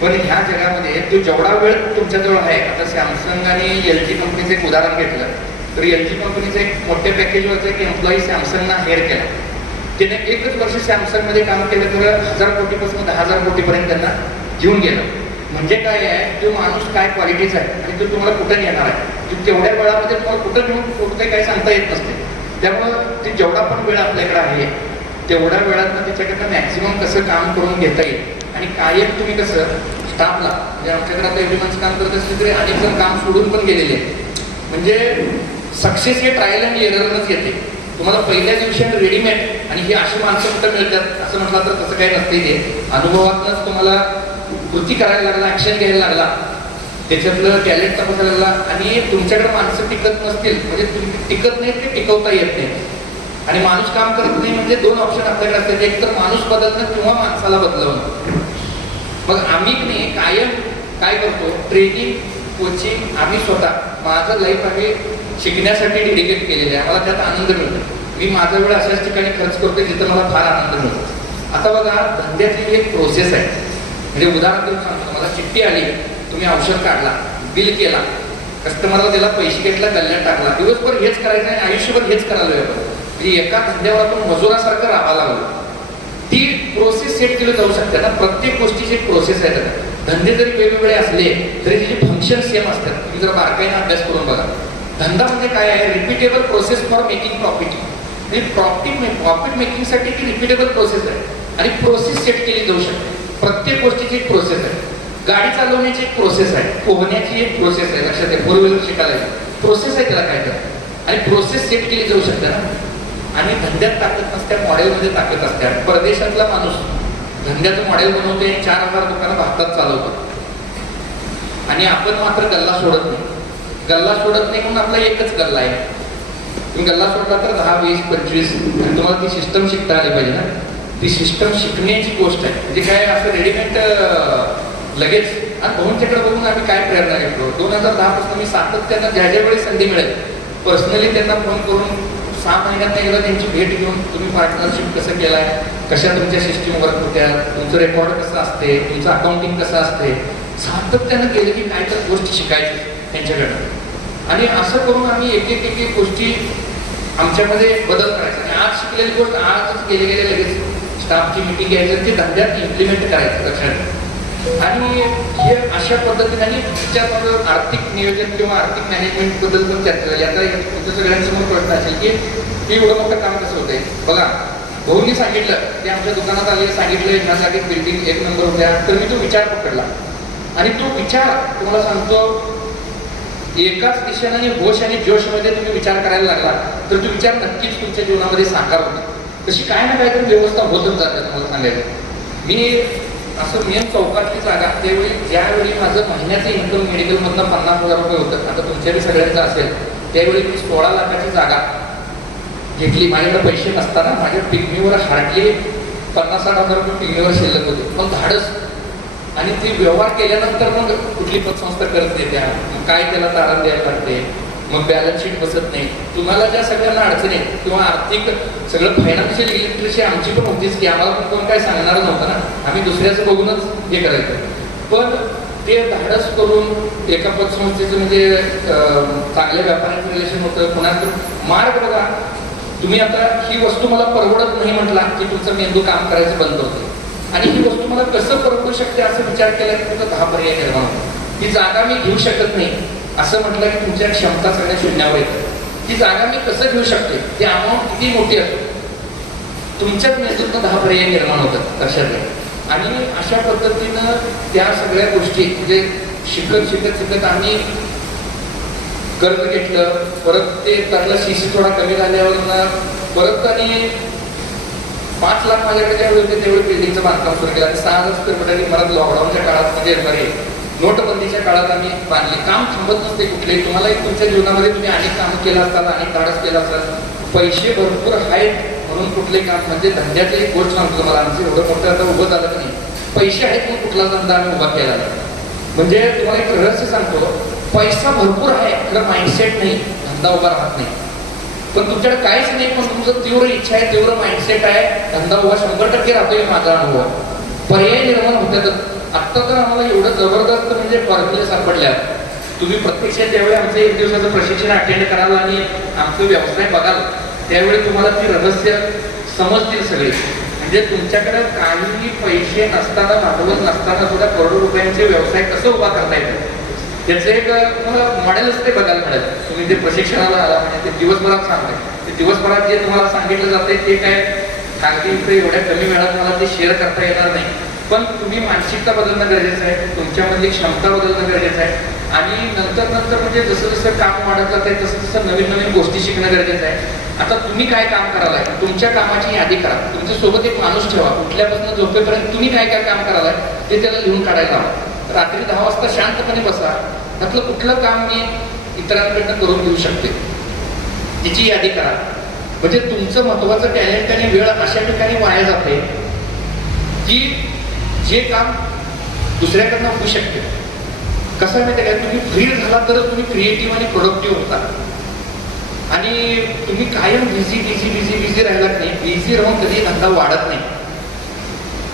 पण ह्या जगामध्ये तो जेवढा वेळ तुमच्याजवळ आहे, आता सॅमसंग आणि LG कंपनीचं एक उदाहरण घेतलं तर LG कंपनीचं एक मोठ्या पॅकेजवरचं एक एम्प्लॉई सॅमसंगना हायर केला. त्याने 1च वर्ष सॅमसंगमध्ये काम केलं तर 1000 कोटीपासून 10,000 कोटीपर्यंत त्यांना घेऊन गेलं. म्हणजे काय आहे, तो माणूस काय क्वालिटीचा आहे आणि तो तुम्हाला कुठं नेणार आहे, तेवढ्या वेळामध्ये तुम्हाला कुठं घेऊन कुठं काही सांगता येत नसते. त्यामुळं ते जेवढा पण वेळ आपल्याकडे आहे तेवढ्या वेळात त्याच्याकडनं मॅक्झिमम कसं काम करून घेता येईल. आणि कायम तुम्ही कसं स्टाफला, म्हणजे आमच्याकडे आता एवढी माणसं काम करत असली तरी अनेक जण काम सोडून पण गेलेले आहेत. म्हणजे सक्सेस हे ट्रायल अँड एररनच येते. तुम्हाला पहिल्या दिवशी रेडीमेड आणि ही अशी माणसं कुठं मिळतात असं म्हटलं तर तसं काही नसते. ते अनुभवातनंच तुम्हाला कृती करायला लागला, ऍक्शन घ्यायला लागला, त्याच्यातलं टॅलेंट तपासायला लागला. आणि तुमच्याकडे माणसं टिकत नसतील म्हणजे तुम्ही टिकत नाही, ते टिकवता येत नाही. आणि माणूस काम करत नाही म्हणजे 2 ऑप्शन आपल्याकडे असतात, एक तर माणूस बदलणं किंवा माणसाला बदलवणं. मग आम्ही नाही कायम काय करतो, ट्रेनिंग, कोचिंग आम्ही स्वतः माझं लाईफ आम्ही शिकण्यासाठी डेडिकेट केलेलं आहे. मला त्यात आनंद मिळतो. मी माझा वेळ अशाच ठिकाणी खर्च करतो जिथं मला फार आनंद मिळतो. आता बघा, धंद्यातली एक प्रोसेस आहे. म्हणजे उदाहरण देऊन सांगतो, मला चिठ्ठी आली, तुम्ही औषध काढला, बिल केला, कस्टमरला त्याला पैसे घेतला, गल्ल्यात टाकला, दिवसभर हेच करायचं आहे, आयुष्यभर हेच करायला आपण. म्हणजे एका धंद्यावर आपण मजुरासारखं राहायला लागलो. ती प्रोसेस सेट केली जाऊ शकते ना. प्रत्येक गोष्टीची एक प्रोसेस आहे. धंदे जरी वेगवेगळे असले तरी त्याचे फंक्शन सेम असतात. तुम्ही जर बारकाईने अभ्यास करून बघा. धंदा म्हणजे काय आहे, repeatable process for making profit. Profit मेकिंगसाठी ती रिपीटेबल प्रोसेस आहे आणि प्रोसेस सेट केली जाऊ शकते. प्रत्येक गोष्टीची एक प्रोसेस आहे. गाडी चालवण्याची एक प्रोसेस आहे, पोहण्याची एक प्रोसेस आहे. लक्षात आहे, 4 व्हीलर शिकायला प्रोसेस आहे त्याला काय तर. आणि प्रोसेस सेट केली जाऊ शकते ना. आणि धंद्यात ताकद नसत्या, मॉडेलमध्ये ताकद असत्या. परदेशातला माणूस धंद्याचं मॉडेल बनवते, 4000 दुकानं भारतात चालवतो. आणि आपण मात्र गल्ला सोडत नाही. गल्ला सोडत नाही म्हणून आपला एकच गल्ला आहे. तुम्ही गल्ला सोडला तर 10, 20, 25 आणि तुम्हाला ती सिस्टम शिकता आली पाहिजे ना. ती सिस्टम शिकण्याची गोष्ट आहे. म्हणजे काय असं रेडीमेड लगेच. आणि भाऊंच्याकडे बघून आम्ही काय प्रेरणा घेतलो. 2010 पासून मी सातत्यानं ज्या वेळी संधी मिळेल पर्सनली त्यांना फोन करून 6 महिन्यात एकदा त्यांची भेट घेऊन तुम्ही पार्टनरशिप कसं केलाय, कशा तुमच्या सिस्टीम वर्क होत्या, तुमचं रेकॉर्ड कसं असते, तुमचं अकाउंटिंग कसं असते, सातत्यानं केलं की काय तर गोष्ट शिकायची त्यांच्याकडनं. आणि असं करून आम्ही एक एक गोष्टी आमच्यामध्ये बदल करायचा. आणि आज शिकलेली गोष्ट आजच गेले लगेच स्टाफची मिटिंग घ्यायचं, ते धंद्यात इम्प्लिमेंट करायचं लक्षात. आणि हे अशा पद्धतीने आणि त्याच्यात आर्थिक नियोजन किंवा आर्थिक मॅनेजमेंट बद्दल पण चर्चा झाली. आता तुमच्या सगळ्यांसमोर प्रश्न असेल की हे एवढं मोठं काम कसं होतंय. बघा, भाऊंनी सांगितलं की आमच्या दुकानात आले, सांगितलं ह्या जागेत बिल्डिंग 1 नंबर होत्या, तर मी तो विचार पकडला. आणि तो विचार तुम्हाला सांगतो, एकाच दिशेने आणि होश आणि जोशमध्ये तुम्ही विचार करायला लागला तर तो विचार नक्कीच तुमच्या जीवनामध्ये साकार होतो. तशी काय ना काहीतरी व्यवस्था होतच जाते. तुम्हाला सांगायचं, मी असं मेन चौकातली जागा त्यावेळी, ज्यावेळी माझं महिन्याचं इन्कम मेडिकलमधनं 50,000 रुपये होतं, आता तुमच्याही सगळ्यांचं असेल, त्यावेळी मी 16 लाखाची जागा घेतली. माझ्याकडे पैसे नसताना माझ्या पिगमीवर हार्डली 50-60 हजार रुपये पिगमीवर शिल्लक होते. मग धाडस आणि ते व्यवहार केल्यानंतर मग कुठली पतसंस्था करत देत्या, मग काय त्याला तारण द्यायला लागते, मग बॅलन्स शीट बसत नाही. तुम्हाला ज्या सगळ्यांना अडचणी किंवा आर्थिक सगळं फायनान्शियल इलेक्ट्रिसी आमची पण होतीच की आम्हाला पण कोण काय सांगणार नव्हतं ना. आम्ही दुसऱ्याचं बघूनच हे करायचं. पण ते धाडस करून एका पतसंस्थेचं म्हणजे चांगल्या व्यापाऱ्यांचं रिलेशन होतं, कोणाचं मार्ग बघा. तुम्ही आता ही वस्तू मला परवडत नाही म्हटला की तुमचा मेंदू काम करायचं बंद होतं, आणि ही वस्तू मला कसं परवडू शकते असं विचार केला की तुमचा 10 पर्याय निर्माण होतो. ही जागा मी घेऊ शकत नाही असं म्हटलं की तुमच्या क्षमता सगळ्या शून्यावर येतात. ती जागा मी कसं घेऊ शकते, ती अमाऊंट किती मोठी असते, तुमच्याच मेंदूतनं 10 पर्याय निर्माण होतात लक्षात घ्या. आणि अशा पद्धतीनं त्या सगळ्या गोष्टी म्हणजे शिकत शिकत शिकत आम्ही कर्ज घेतलं. परत ते त्यातला सीसी थोडा कमी झाल्यावर परत आणि 5 लाख माझ्याकडे जेवढे होते तेवढे बिल्डिंगचं बांधकाम सुरू केलं. आणि 6,000 स्क्वेअर फुटाची परत लॉकडाऊनच्या काळात म्हणजे सॉरी नोटबंदीच्या काळात आम्ही बांधली. काम थांबत नसते कुठलेही. तुम्हालाही तुमच्या जीवनामध्ये तुम्ही अनेक कामं केलं असताना अनेक धाडस केलं असतात. पैसे भरपूर आहेत म्हणून कुठले काम म्हणजे धंद्याची एक गोष्ट सांगतो तुम्हाला. आमचं एवढं मोठं आता उभं झालं की नाही, पैसे आहेत म्हणून कुठला धंदा आम्ही उभा केला नाही. म्हणजे तुम्हाला एक रहस्य सांगतो, पैसा भरपूर आहे खरं माइंडसेट नाही, धंदा उभा राहत नाही. पण तुमच्याकडे काहीच नाही पण तुमचं तीव्र इच्छा आहे, तीव्र माइंडसेट आहे, धंदा उभा 100% राहतोय माझा अनुभव. पर्याय निर्माण होतात. आत्ता तर आम्हाला एवढं जबरदस्त म्हणजे फॉर्म्युले सापडल्या. तुम्ही प्रत्यक्षात त्यावेळी आमचं 1 दिवसाचं प्रशिक्षण अटेंड कराल आणि आमचं व्यवसाय बघाल त्यावेळी तुम्हाला ती रहस्य समजतील सगळे. म्हणजे तुमच्याकडे काहीही पैसे नसताना भांडवल नसताना सुद्धा करोडो रुपयांचे व्यवसाय कसं उभा करता येतं त्याचं एक तुम्हाला मॉडेलच ते बघायला मिळेल. तुम्ही ते प्रशिक्षणाला आला म्हणजे ते दिवसभरात सांगताय, ते दिवसभरात जे तुम्हाला सांगितलं जातंय ते काय खाजगी एवढ्या कमी वेळात मला ते शेअर करता येणार नाही. पण तुम्ही मानसिकता बदलणं गरजेचं आहे, तुमच्यामधली क्षमता बदलणं गरजेचं आहे. आणि नंतर नंतर म्हणजे जसं जसं काम वाढत जात आहे तसं तसं नवीन नवीन गोष्टी शिकणं गरजेचं आहे. आता तुम्ही काय काम करायलाय, तुमच्या कामाची यादी करा. तुमच्या सोबत एक माणूस ठेवा, उठल्यापासून झोपेपर्यंत तुम्ही काय काय काम करायलाय ते त्याला लिहून काढायला हवं. रात्री 10 वाजता शांतपणे बसा, त्यातलं कुठलं काम मी इतरांकडनं करून घेऊ शकते तिची यादी करा. म्हणजे तुमचं महत्वाचं टॅलेंट आणि वेळ अशा ठिकाणी वाया जाते की जे काम दुसऱ्याकडनं होऊ शकते. कसं माहिती आहे का, तुम्ही फ्री झाला तर तुम्ही क्रिएटिव्ह आणि प्रोडक्टिव्ह होता. आणि तुम्ही कायम बिझी बिझी बिझी बिझी राहिलात नाही, बिझी राहून कधी धंदा वाढत नाही.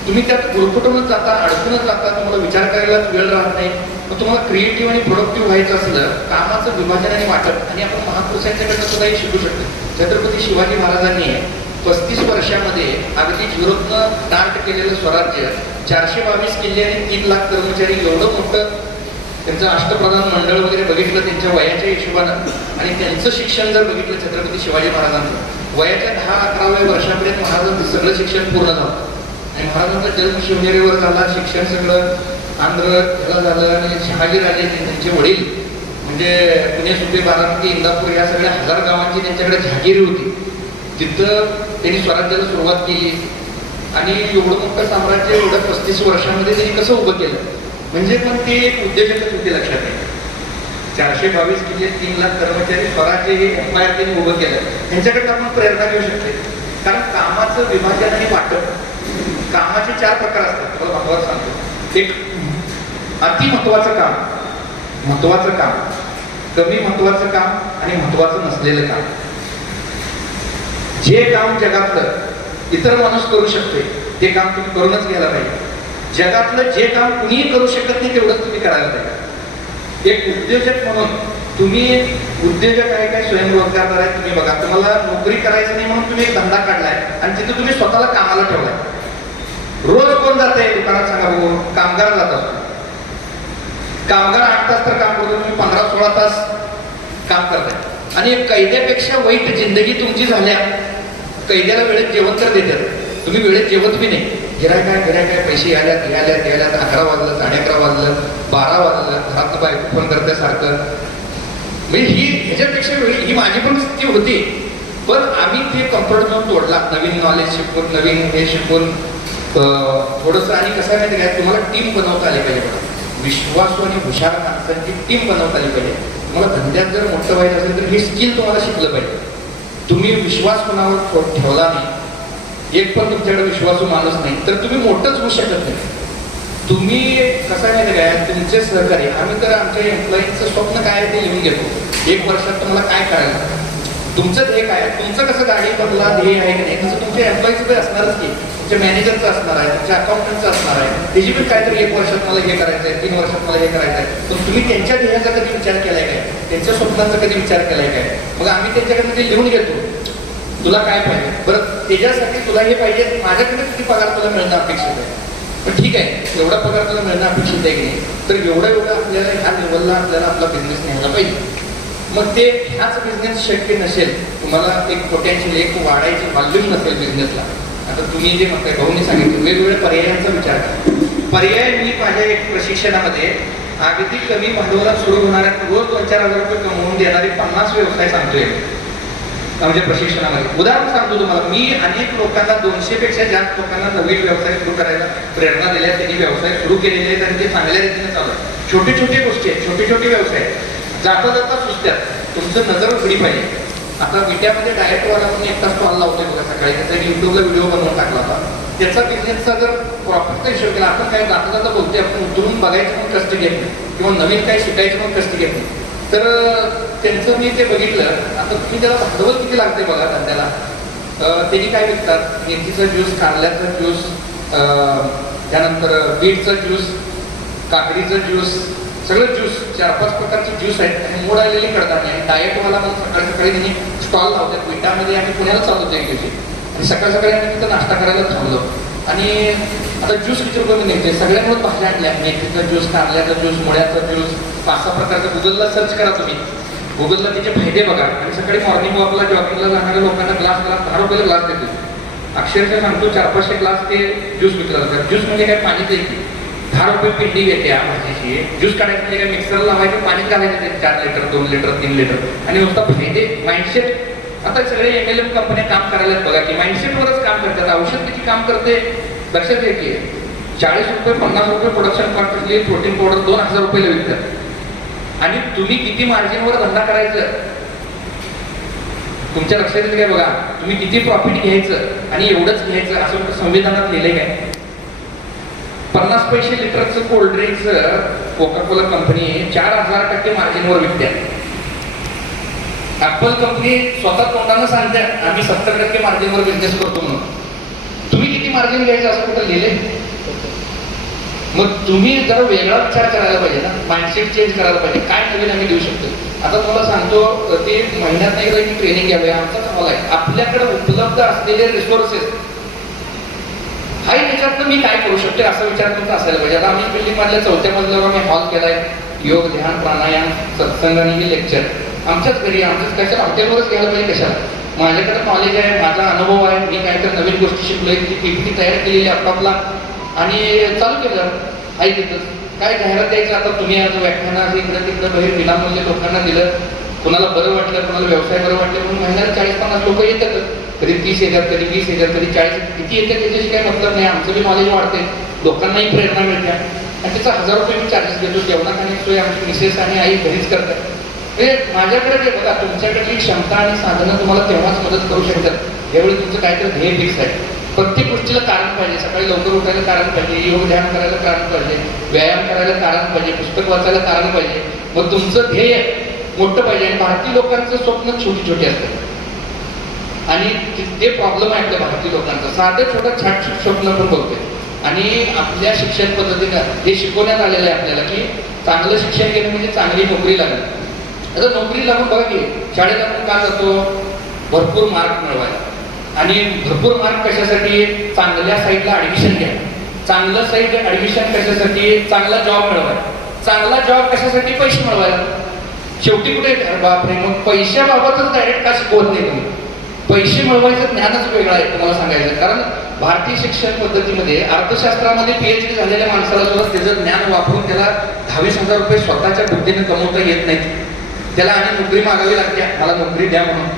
तुम्ही त्यात गुरफटूनच जाता, अडकूनच जाता, तुम्हाला विचार करायला वेळ राहत नाही. मग तुम्हाला क्रिएटिव्ह आणि प्रोडक्टिव्ह व्हायचं असलं कामाचं विभाजन आणि वाटप. आणि आपण महापुरुषांच्याकडनं सुद्धा हे शिकू शकतो. छत्रपती शिवाजी महाराजांनी 35 वर्षामध्ये अगदी युरोपनं स्टार्ट केलेलं स्वराज्य, 422 किल्ले आणि 3 लाख कर्मचारी, एवढं मोठं त्यांचं अष्टप्रधान मंडळ वगैरे बघितलं त्यांच्या वयाच्या हिशोबानं. आणि त्यांचं शिक्षण जर बघितलं छत्रपती शिवाजी महाराजांचं, वयाच्या 10-11व्या वर्षापर्यंत महाराजांचं सगळं शिक्षण पूर्ण झालं. आणि महाराजांचा जन्म शिवनेरीवर झाला, शिक्षण सगळं आंध्रला झालं. आणि शहाजीराजे त्यांचे वडील म्हणजे पुणे, सुपे, बारामती, इंदापूर या सगळ्या 1000 गावांची त्यांच्याकडे जहागिरी होती. तिथं त्यांनी स्वराज्याला सुरुवात केली. आणि एवढं मोठं साम्राज्य एवढं 35 वर्षामध्ये त्यांनी कसं उभं केलं म्हणजे पण ते एक उद्योजकच होते लक्षात घ्या. 422 किल्ले, 3 लाख कर्मचारी, स्वराज्य हे एम्पायर त्यांनी उभं केलं. त्यांच्याकडनं आपण प्रेरणा घेऊ शकते. कारण कामाचं विभाजन आणि वाटप, कामाचे 4 प्रकार असतात. मला महत्वाचं सांगतो. एक अति महत्वाचं काम, महत्वाचं काम, कमी महत्वाचं काम आणि महत्वाचं नसलेलं काम. जे काम जगातलं इतर माणूस करू शकते ते काम तुम्ही करूनच घ्यायला पाहिजे. जगातलं जे काम कुणीही करू शकत नाही तेवढंच तुम्ही करायला पाहिजे. एक उद्योजक म्हणून तुम्ही उद्योजक आहे काय स्वयंरोजगार आहे तुम्ही बघा. तुम्हाला नोकरी करायचं नाही म्हणून तुम्ही एक धंदा काढलाय आणि तिथे तुम्ही स्वतःला कामाला ठेवलाय. रोज कोण जाते दुकानात सांगा बघू? कामगार जात असतो. कामगार 8 तास तर काम करतो, तुम्ही 15-16 तास काम करताय. आणि कैद्यापेक्षा वाईट जिंदगी तुमची झाल्या. कैद्याला वेळेत जेवण तर देतात, तुम्ही वेळेत जेवत बी नाही. गिराय पैसे आल्यात 11 वाजलं, 11:30 वाजलं, 12 वाजलं, घरात बायको फोन करते सारखं. म्हणजे ही ह्याच्यापेक्षा वेळी ही माझी पण स्थिती होती. पण आम्ही ते कम्फर्ट झोन तोडला. नवीन नॉलेज शिकून, नवीन हे शिकून थोडंसं. आणि कसं आहे काय, तुम्हाला टीम बनवता आली पाहिजे. विश्वासू आणि हुशार माणसांची टीम बनवता आली पाहिजे. तुम्हाला धंद्यात जर मोठं व्हायचं असेल तर हे स्किल तुम्हाला शिकलं पाहिजे. तुम्ही विश्वास कोणावर ठेवला नाही, एक पण तुमच्याकडे विश्वासू माणूस नाही तर तुम्ही मोठंच होऊ शकत नाही. तुम्ही कसं आहे काय, तुमचे सहकारी, आम्ही तर आमच्या एम्प्लॉईचं स्वप्न काय आहे ते लिहून घेतो. 1 वर्षात तुम्हाला काय करायचं, तुमचं ध्येय काय, तुमचं कसं गाडी बदला ध्येय आहे की नाही, तसं तुमच्या एम्प्लॉईचं बी असणारच की, तुमच्या मॅनेजरचं असणार आहे, तुमच्या अकाउंटंटचं असणार आहे, त्याची पण काहीतरी 1 वर्षात मला हे करायचं आहे, 3 वर्षात मला हे करायचं आहे. पण तुम्ही त्यांच्या ध्येयाचा कधी विचार केलाय काय, त्यांच्या स्वप्नांचा कधी विचार केलाय काय? मग आम्ही त्यांच्याकडे ते लिहून घेतो, तुला काय पाहिजे, बरं त्याच्यासाठी तुला हे पाहिजे, माझ्याकडे किती पगार तुला मिळणं अपेक्षित आहे. पण ठीक आहे, एवढा पगार तुला मिळणं अपेक्षित आहे की नाही, तर एवढं आपल्याला ह्या लेवलला आपल्याला आपला बिझनेस न्यायला पाहिजे. मग ते ह्याच बिझनेस शक्य नसेल, तुम्हाला एक पोटेन्शियल, एक वाढायची व्हॉल्यूम नसेल बिझनेसला. आता तुम्ही जे म्हणताय, भाऊनी सांगितलं वेगवेगळ्या पर्यायांचा विचार करा. पर्याय मी माझ्या एक प्रशिक्षणामध्ये अगदी कमी भांडवलात सुरू होणाऱ्या, रोज 2-4 हजार रुपये कमवून देणारे 50 व्यवसाय सांगतोय माझ्या प्रशिक्षणामध्ये. उदाहरण सांगतो तुम्हाला, मी अनेक लोकांना, 200 पेक्षा जास्त लोकांना नवीन व्यवसाय सुरू करायला प्रेरणा दिल्या, त्यांनी व्यवसाय सुरू केलेले आहेत आणि ते चांगल्या रीतीने चालू आहे. छोटे छोटे गोष्टी आहेत, छोटे छोटे व्यवसाय जाता जाता सुचत्यात, तुमचं नजर उघडी पाहिजे. आता विट्यामध्ये डायरेक्टवाला म्हणून एकटा स्टॉल लावतोय बघा, सकाळी त्याचा युट्यूबला व्हिडिओ बनवून टाकला होता. त्याचा बिझनेसचा जर प्रॉफिटचा हिशोब केला, आपण काय जाता जाता बोलतोय, आपण उतरून बघायचं पण कष्ट घेत नाही किंवा नवीन काय शिकायचं पण कष्ट घेत नाही. तर त्यांचं मी ते बघितलं. आता तुम्ही त्याला भांडवल किती लागते बघा धंद्याला. त्यांनी काय विकतात, मेथीचा ज्यूस, कारल्याचा ज्यूस, त्यानंतर बीटचा ज्यूस, काकडीचा ज्यूस, सगळं ज्यूस, 4-5 प्रकारचे ज्यूस आहेत. मोड आलेली कडधान्य आहे. डाएटवाला म्हणून सकाळी सकाळी त्यांनी स्टॉल लावतात. विटामध्ये आम्ही पुण्याला चालवतो एक दिवशी, आणि सकाळी सकाळी आम्ही तिथं नाश्ता करायला थांबलो. आणि आता ज्यूस किती रुपये निघते, सगळ्यांवर भाज्या आणल्या, मेथीचा ज्यूस, कारल्याचा ज्यूस, मुळ्याचा ज्यूस, 5-6 प्रकारचा. गुगलला सर्च करा तुम्ही, गुगलला त्याचे फायदे बघा. आणि सकाळी मॉर्निंग वॉकला, जॉगिंगला जाणाऱ्या लोकांना ग्लास 10 रुपयाला ग्लास देतो. अक्षरशः सांगतो 400-500 ग्लास ते ज्यूस विकला जातात. ज्यूस म्हणजे काय, पाणीच येते. 10 रुपये पिंडी येते भाजीची. ज्यूस काढायचं म्हणजे काय, मिक्सरला लावायचं, पाणी घालायचं 4 लिटर, 2 लिटर, 3 लिटर. आणि नुसता फायदे, माइंडसेट. आता सगळे MLM कंपन्या काम करायला बघा की माइंडसेटवरच काम करतात. औषध किती काम करते लक्षात घ्या की 40 रुपये 50 रुपये प्रोडक्शन कॉस्ट असली प्रोटीन पावडर 2000 रुपयाला विकतात. आणि तुम्ही किती मार्जिनवर धंदा करायचं तुमच्या लक्षात येईल काय बघा. तुम्ही किती प्रॉफिट घ्यायचं आणि एवढंच घ्यायचं असं संविधानात लिहिलंय काय. 50 पैसे लिटरचं कोल्ड्रिंकचं कोका-कोला कंपनी 4000% मार्जिनवर विकते. ऍपल कंपनी स्वतः तोंडानं सांगते आम्ही 70% मार्जिनवर बिझनेस करतो म्हणून. तुम्ही किती मार्जिन घ्यायचं असं कुठं लिहिले. मग तुम्ही जरा वेगळा विचार करायला पाहिजे ना, माइंडसेट चेंज करायला पाहिजे. काय नवीन आम्ही देऊ शकतो. आता तुम्हाला सांगतो, ते महिन्यात एकदा एक ट्रेनिंग घ्यावी आमचा सवाल आहे. आपल्याकडे उपलब्ध असलेले रिसोर्सेस हाय, त्याच्यातनं मी काय करू शकतो असा विचार तुमचा असायला पाहिजे. आता आम्ही बिल्डिंग मधल्या 4थ्या मजल्यावर आम्ही हॉल केलाय. योग, ध्यान, प्राणायाम, सत्संग आणि लेक्चर आमच्याच घरी, आमच्याच कशाला हॉटेलवरच घ्यायला पाहिजे. कशाला, माझ्याकडे नॉलेज आहे, माझा अनुभव आहे, मी काहीतरी नवीन गोष्टी शिकलोय, ती PPT तयार केलेली लॅपटॉपला आणि चालू केलं. आहे तिथं काय जाहिरात द्यायचं. आता तुम्ही आज व्याख्यानात इकडं तिकडं बाहेर विनामूल्य लोकांना दिलं. कोणाला बरं वाटलं, कोणाला व्यवसाय बरं वाटलं म्हणून महिन्याला 40-50 लोक येतात. कधी 30,000, कधी 20,000, कधी 40, किती येतात त्याच्याशी काही मतलब नाही. आमचं बी नॉलेज वाढते, लोकांनाही प्रेरणा मिळते. आणि त्याचा 1000 रुपये मी चार्जेस घेतो. जेवणाखाणे सोय आमची मिसेस आणि आई घरीच करतात. म्हणजे माझ्याकडे जे बघा, तुमच्याकडली क्षमता आणि साधनं तुम्हाला तेव्हाच मदत करू शकतात यावेळी तुमचं काहीतरी ध्येय फिक्स आहे. प्रत्येक गोष्टीला कारण पाहिजे. सकाळी लवकर उठायला कारण पाहिजे, योग ध्यान करायला कारण पाहिजे, व्यायाम करायला कारण पाहिजे, पुस्तक वाचायला कारण पाहिजे. मग तुमचं ध्येय मोठं पाहिजे. आणि भारतीय लोकांचं स्वप्न छोटी छोटी असतात आणि ते प्रॉब्लेम आहे आपल्या भारतीय लोकांचा. साधं छोटं छाट स्वप्न पण बघते. आणि आपल्या शिक्षण पद्धतीनं हे शिकवण्यात आलेलं आहे आपल्याला की चांगलं शिक्षण घेणं म्हणजे चांगली नोकरी लागणं. आता नोकरी लागून बघा की शाळेत आपण का जातो, भरपूर मार्क मिळवायला. आणि भरपूर मार्क कशासाठी, चांगल्या साईडला ऍडमिशन घ्या. चांगलं साईड ऍडमिशन कशासाठी, चांगला जॉब मिळवायला. चांगला जॉब कशासाठी, पैसे मिळवायला. शेवटी कुठे बापरे, मग पैशाबाबतच डायरेक्ट का शिकवत नाही तुम्ही. पैसे मिळवायचं ज्ञानच वेगळं आहे तुम्हाला सांगायचं. कारण भारतीय शिक्षण पद्धतीमध्ये अर्थशास्त्रामध्ये PhD झालेल्या माणसाला सुद्धा त्याचं ज्ञान वापरून त्याला 10,000-20,000 रुपये स्वतःच्या बुद्धीने कमवता येत नाहीत. त्याला आणि नोकरी मागावी लागते, मला नोकरी द्या म्हणून.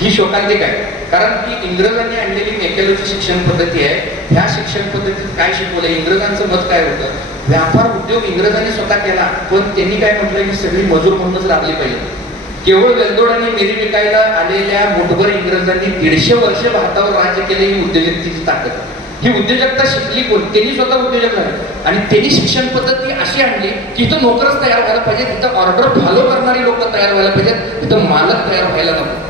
ही शोकांतिक आहे. कारण की इंग्रजांनी आणलेली मेकॅलोची शिक्षण पद्धती आहे. ह्या शिक्षण पद्धतीत काय शिकवलं, इंग्रजांचं मत काय होतं, व्यापार उद्योग इंग्रजांनी स्वतः केला. पण त्यांनी काय म्हटलं की सगळी मजूर म्हणूनच लागली पाहिजे. केवळ वेलदोड आणि मिरी विकायला आलेल्या मुठभर इंग्रजांनी 150 वर्ष भारतावर राज्य केले. ही उद्योजकतेची ताकद. ही उद्योजकता शिकली कोण? त्यांनी स्वतः उद्योजक झाले आणि त्यांनी शिक्षण पद्धती अशी आणली की इथं नोकरच तयार व्हायला पाहिजे, तिथं ऑर्डर फॉलो करणारी लोक तयार व्हायला पाहिजेत, तिथं मालक तयार व्हायला नको.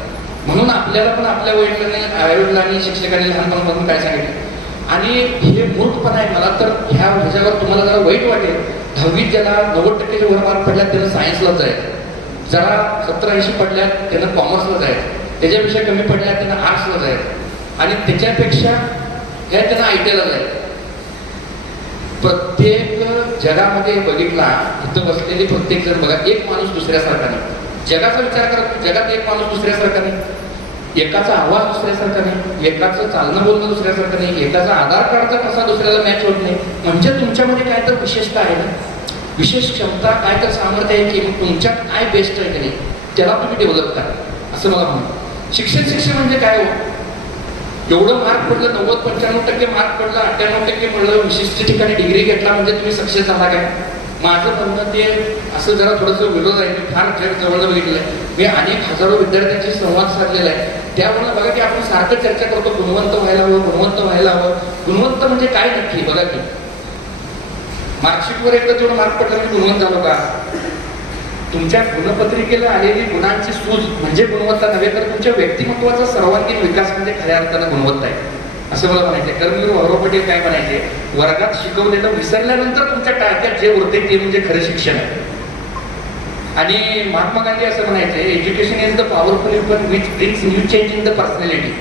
म्हणून आपल्याला पण आपल्या वडिलांनी शिक्षकांनी लहानपणापासून काय सांगितलं आणि हे मूर्खपणा आहे. मला तर ह्याच्यावर तुम्हाला जरा वाईट वाटेल. 10वीत ज्याला 90% वर मार्क पडल्यात त्यानं सायन्सला जायचं, जरा 70-80 पडल्यात त्यानं कॉमर्सला जायचं, त्याच्यापेक्षा कमी पडल्यात त्यानं आर्ट्सला जायचं आणि त्याच्यापेक्षा ह्या त्यानं ITला जायचं. प्रत्येक जगामध्ये बघितला इथं बसलेले प्रत्येक जण बघा, एक माणूस दुसऱ्यासारखा नाही. जगाचा विचार करा, जगात एक माणूस दुसऱ्यासारखा नाही, एकाचा आवाज दुसऱ्यासारखा नाही, एकाचं चालणं बोलणं दुसऱ्यासारखं नाही, एकाचा आधार कार्डचा कसा दुसऱ्याला मॅच होत नाही. म्हणजे तुमच्यामध्ये काय तर विशेषता आहे ना, विशेष क्षमता काय तर सामर्थ्य आहे की मग तुमच्यात काय बेस्ट आहे की नाही त्याला तुम्ही डेव्हलप करा असं मला म्हणतं. शिक्षण म्हणजे काय हो? एवढं मार्क पडलं, 90-95% मार्क पडलं, 98% पडलं, विशिष्ट ठिकाणी डिग्री घेतला म्हणजे तुम्ही सक्सेस झाला काय? माझं म्हणणं ते असं जरा थोडंसं विरोध आहे. मी फार जग जवळ बघितलं आहे, मी अनेक हजारो विद्यार्थ्यांशी संवाद साधलेला आहे. त्यामुळे बघा की आपण सारखं चर्चा करतो गुणवंत व्हायला हवं, गुणवंत व्हायला हवं. गुणवंत म्हणजे काय नक्की? बघा की मार्कशीटवर एकदा तेवढं मार्क पडलं म्हणजे गुणवंत झालो का? तुमच्या गुणपत्रिकेला आलेली गुणांची सूज म्हणजे गुणवत्ता नव्हे, तर तुमच्या व्यक्तिमत्वाचा सर्वांगीण विकास म्हणजे खऱ्या अर्थानं गुणवत्ता आहे असं मला म्हणायचे. कर्मवीर भाऊराव पटेल काय म्हणायचे, वर्गात शिकवलेलं विसरल्यानंतर तुमच्या टाळक्यात जे उरते ते म्हणजे खरं शिक्षण आहे. आणि महात्मा गांधी असं म्हणायचे, education is the powerful weapon which brings new change in the personality.